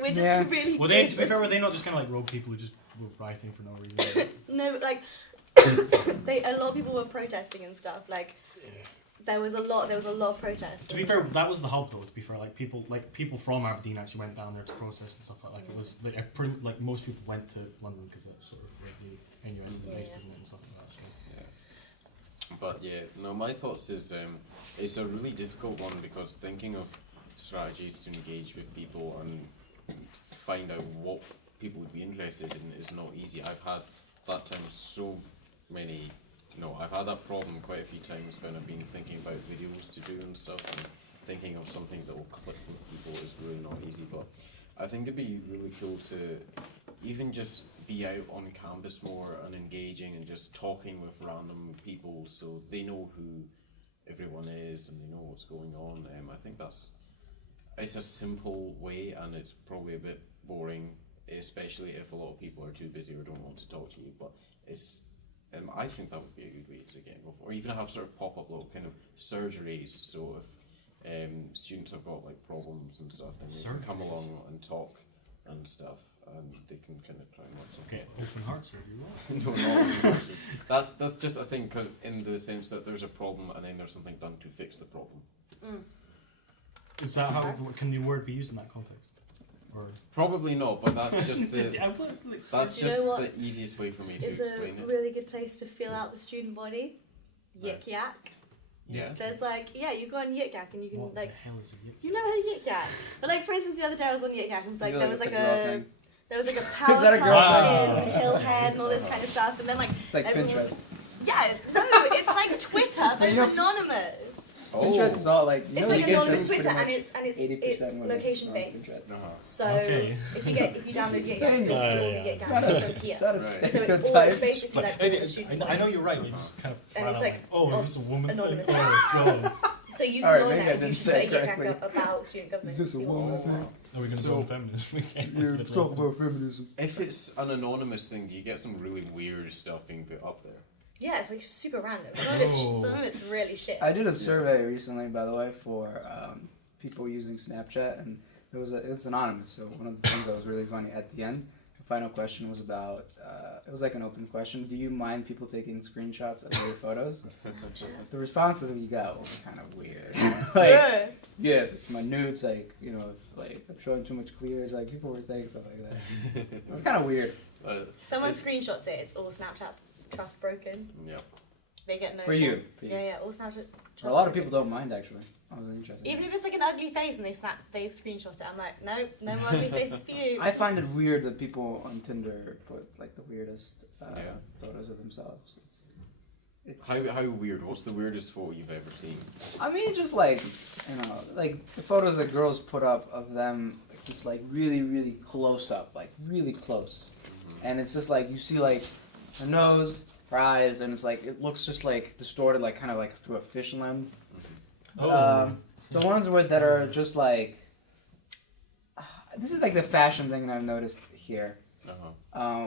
we're just really Were they not just kind of like rogue people who just were rioting for no reason? No, but like a lot of people were protesting and stuff. Like there was a lot of protests. To be fair, that was the hub though. To be fair, people from Aberdeen actually went down there to protest and stuff like that. It was like most people went to London because that's sort of where the NUS is based, isn't it, and stuff like that. So. But yeah, no, my thoughts is it's a really difficult one because thinking of strategies to engage with people and find out what people would be interested in is not easy. I've had that time so many. I've had that problem quite a few times when I've been thinking about videos to do and stuff, and thinking of something that will click with people is really not easy. But I think it'd be really cool to even just be out on campus more and engaging and just talking with random people so they know who everyone is and they know what's going on. I think it's a simple way, and it's probably a bit boring, especially if a lot of people are too busy or don't want to talk to you. But it's I think that would be a good way to get involved, or even have sort of pop-up little kind of surgeries. So if students have got like problems and stuff, then they can come along and talk and stuff, and they can kind of try and work something. Okay, open heart surgery. No, not open heart surgery. That's just a thing, 'cause in the sense that there's a problem and then there's something done to fix the problem. Is that how? Can the word be used in that context? Or probably not, but that's just the the easiest way for me to It's explain a it. really good place to feel out the student body. Yik yak. Yeah. There's like, you go on Yik Yak and you can What like, the hell is a Yik? you never heard of Yik Yak? But like, for instance, the other day I was on Yik Yak and it's like, I feel there was it's like a girl a thing. power that a girl couple thing? in Hillhead and all this kind of stuff, and then like It's like everyone- Pinterest. Yeah, no, it's like Twitter, but it's You're- anonymous. Pinterest is all like, you It's know, like you get anonymous things Twitter, pretty and much it's 80% women location on based. Pinterest. So Okay. if you download Yik Yak, Dang. you'll see all the Yeah. Yik Is that Yaks a, from Kia. is that a Right. So it's stereotype? all basically like But people shooting I know you're right. You just kind of And flat it's out like, oh, is this a woman anonymous. thing? Oh, God. So you All right, can go on maybe I there and didn't you should say put a Yik Yak correctly. up about student government. Is this a and see what- woman Oh, thing? wow. Are we going to So- go on feminism again? Yeah, talk about feminism. If it's an anonymous thing, do you get some really weird stuff being put up there? Yeah, it's like super random. Oh. Some of it's really shit. I did a survey recently, by the way, for people using Snapchat, and it's anonymous. So one of the things that was really funny at the end, the final question was about it was like an open question. Do you mind people taking screenshots of your photos? The responses we got were kind of weird. Like, yeah, my nudes, like, you know, if, like I'm showing too much cleavage, like people were saying stuff like that. It was kind of weird. Someone It's- screenshots it. It's all Snapchat trust broken. Yeah. They get no. For you. Yeah, all Snapchat. Trust A lot of broken. people don't mind, actually. I was interested. Even if it's like an ugly face and they screenshot it, I'm like, no more ugly faces for you. I find it weird that people on Tinder put like the weirdest Yeah. photos of themselves. It's How weird? What's the weirdest photo you've ever seen? I mean, just like, you know, like the photos that girls put up of them, like, just like really, really close up, like really close, and it's just like you see like her nose, her eyes, and it's like it looks just like distorted, like kind of like through a fish lens. Oh. The ones that are just like, this is like the fashion thing that I've noticed here.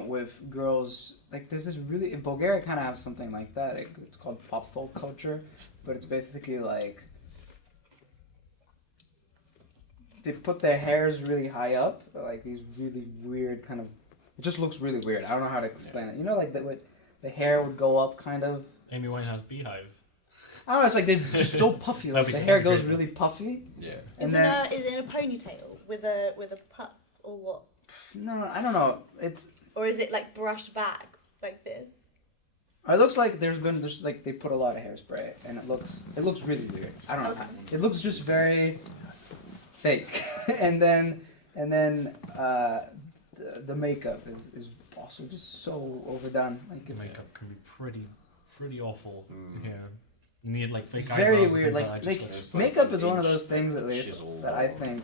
With girls, like there's this really, in Bulgaria kind of have something like that. It's called pop folk culture, but it's basically like they put their hairs really high up, like these really weird kind of. It just looks really weird. I don't know how to explain it. You know, like the hair would go up kind of. Amy Winehouse Beehive. I don't know. It's like they're just so puffy. Like That'd the be hair great. goes really puffy. Yeah. And Is then it in a ponytail with a puff or what? no, I don't know. Or is it like brushed back like this? It looks like there's like they put a lot of hairspray, and it looks really weird. I don't know. Okay. It looks just very fake, and then the makeup is also just so overdone. Like The it's makeup can be pretty awful. Mm. Yeah. You need like fake very eyebrows. weird. and Like, things that. It's like makeup is an one of inch those things, thick at least, chisel that I or- think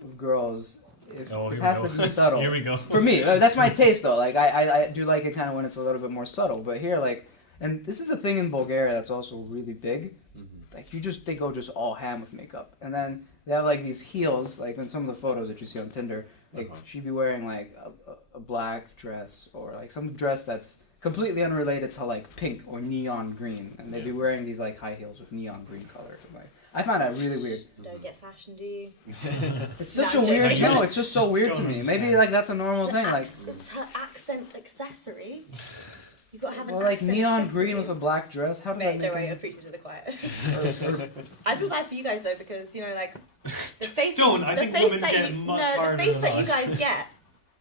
with girls, if Oh, it here has we to go. be subtle. Here we go. For me, that's my taste though. Like I do like it kind of when it's a little bit more subtle. But here, like, and this is a thing in Bulgaria that's also really big. Like they go just all ham with makeup, and then they have like these heels. Like in some of the photos that you see on Tinder, like she'd be wearing like a black dress or like some dress that's completely unrelated to like pink or neon green, and they'd be wearing these like high heels with neon green colors. And, like, I find that really weird. Don't get fashion, do you? It's such No, a weird. I No, just it's just so weird to don't me. understand. Maybe like that's a normal thing. Like, It's her accent accessory. You've got to have an well, like accent neon accessory. green with a black dress. How does Mate, that don't make worry, it? I'll preach to the quiet. I feel bad for you guys though because you know, like the face. Don't, I the think face women that get you much no, harder the face than that you us. guys get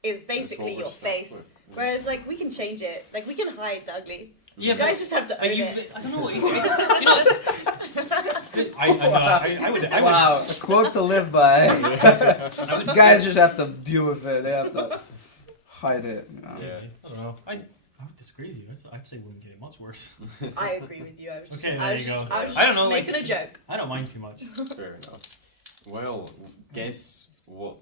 is That's basically what we're your stuck face. with. Whereas like we can change it. Like we can hide the ugly. Yeah, You guys just have to own it. I don't know. You know, I would. Wow, a quote to live by. Guys just have to deal with it. They have to hide it. You know? Yeah. I don't know. I would disagree with you. I'd say women get it much worse. I agree with you. I was just, Okay, I there was you just, go. I was just I don't know, making like- a joke. I don't mind too much. Fair enough. Well, guess what?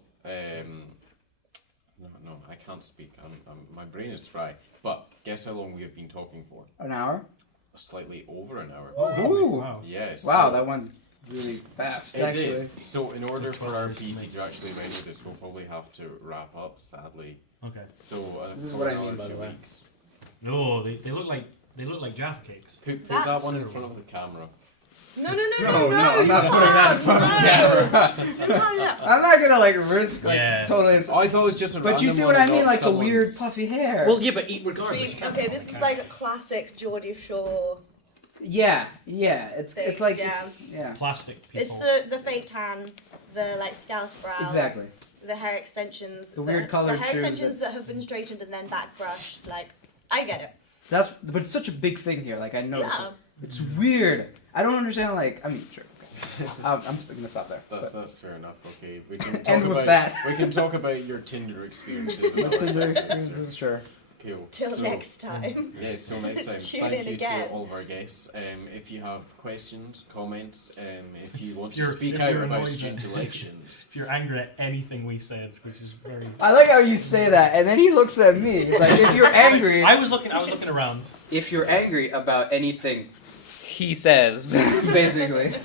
No, I can't speak. My brain is fried. But guess how long we have been talking for? An hour? Slightly over an hour. Ooh. Wow. Yes. Wow, so- that went really fast. It Actually, did. So in order for our 12 years to PC to actually render this, we'll probably have to wrap up, sadly. Okay. So This is for what I another mean, by few the way. weeks. No, they look like Jaffa cakes. Put That's that one in so- front of the camera. No, I'm not you putting that in can't. front of the No. camera. You can't. I'm not gonna like risk like Yeah. totally. I thought it was just a But you random see one what I that mean, got like the weird someone's- puffy hair. Well, yeah, but regardless. See, okay, this is like a classic Geordie Shore. Yeah. It's Thing, like yeah. yeah. Plastic people. It's the fake tan, the like scouse brow, Exactly. the hair extensions, The weird coloured the hair shoes extensions that have been straightened and then back brushed. Like, I get it. But it's such a big thing here. Like I noticed Yeah. it. It's weird. I don't understand. Like, I mean, sure. Okay. I'm just gonna stop there. That's fair enough. Okay, we can talk And with about that. we can talk about your Tinder experiences. and all Tinder that. experiences, sure. Cool. Till So, next time. Yeah, till next time. Tune Thank in you again. to all of our guests. If you have questions, comments, if you want If to you're- speak if out you're about annoyed student at- elections, If you're angry at anything we said, which is very. I like how you say that, and then he looks at me. It's like, if you're angry, I was looking around. if you're angry about anything he says, basically.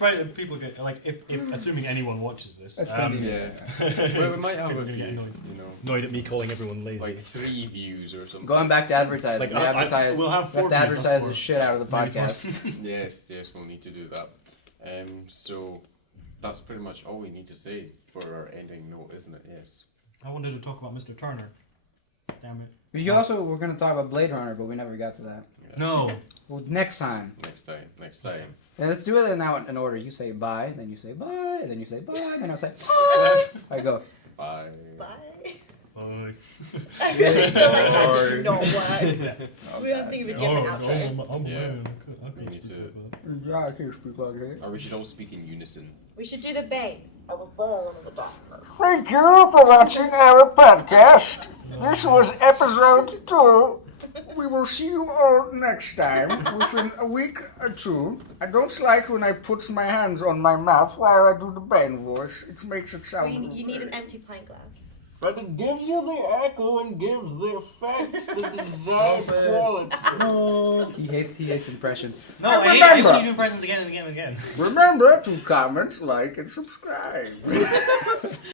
Right, if people get like if assuming anyone watches this. That's gonna be- yeah, well, we might have People a are gonna few, get annoyed. you know, Annoyed at me calling everyone lazy. like 3 views or something. Going back to advertising, Like, we advertise. we'll have we have 4 to views, advertise that's the 4. shit out of the Maybe podcast. Yes, we'll need to do that. So that's pretty much all we need to say for our ending note, isn't it? Yes. I wanted to talk about Mr. Turner. Damn it. We also were going to talk about Blade Runner, but we never got to that. Yeah. No. Well, next time. Next time. And let's do it now in order. You say bye, then you say bye, then you say bye, then I'll say bye. I go. Bye. Bye. Bye. I really feel like that Bye. did not work. Oh, We have to think of a different outfit. Yeah. I We need to- Yeah, I can't speak like that. Or we should all speak in unison. We should do the bane. I will fall into the darkness. Thank you for watching our podcast. This was episode 2. We will see you all next time within a week or 2. I don't like when I put my hands on my mouth while I do the Bane voice. It makes it sound. You need an empty pint glass. But it gives you the echo and gives the effects the desired quality. He hates impressions. No, And I hate when remember- you do presents again and again and again. Remember to comment, like, and subscribe.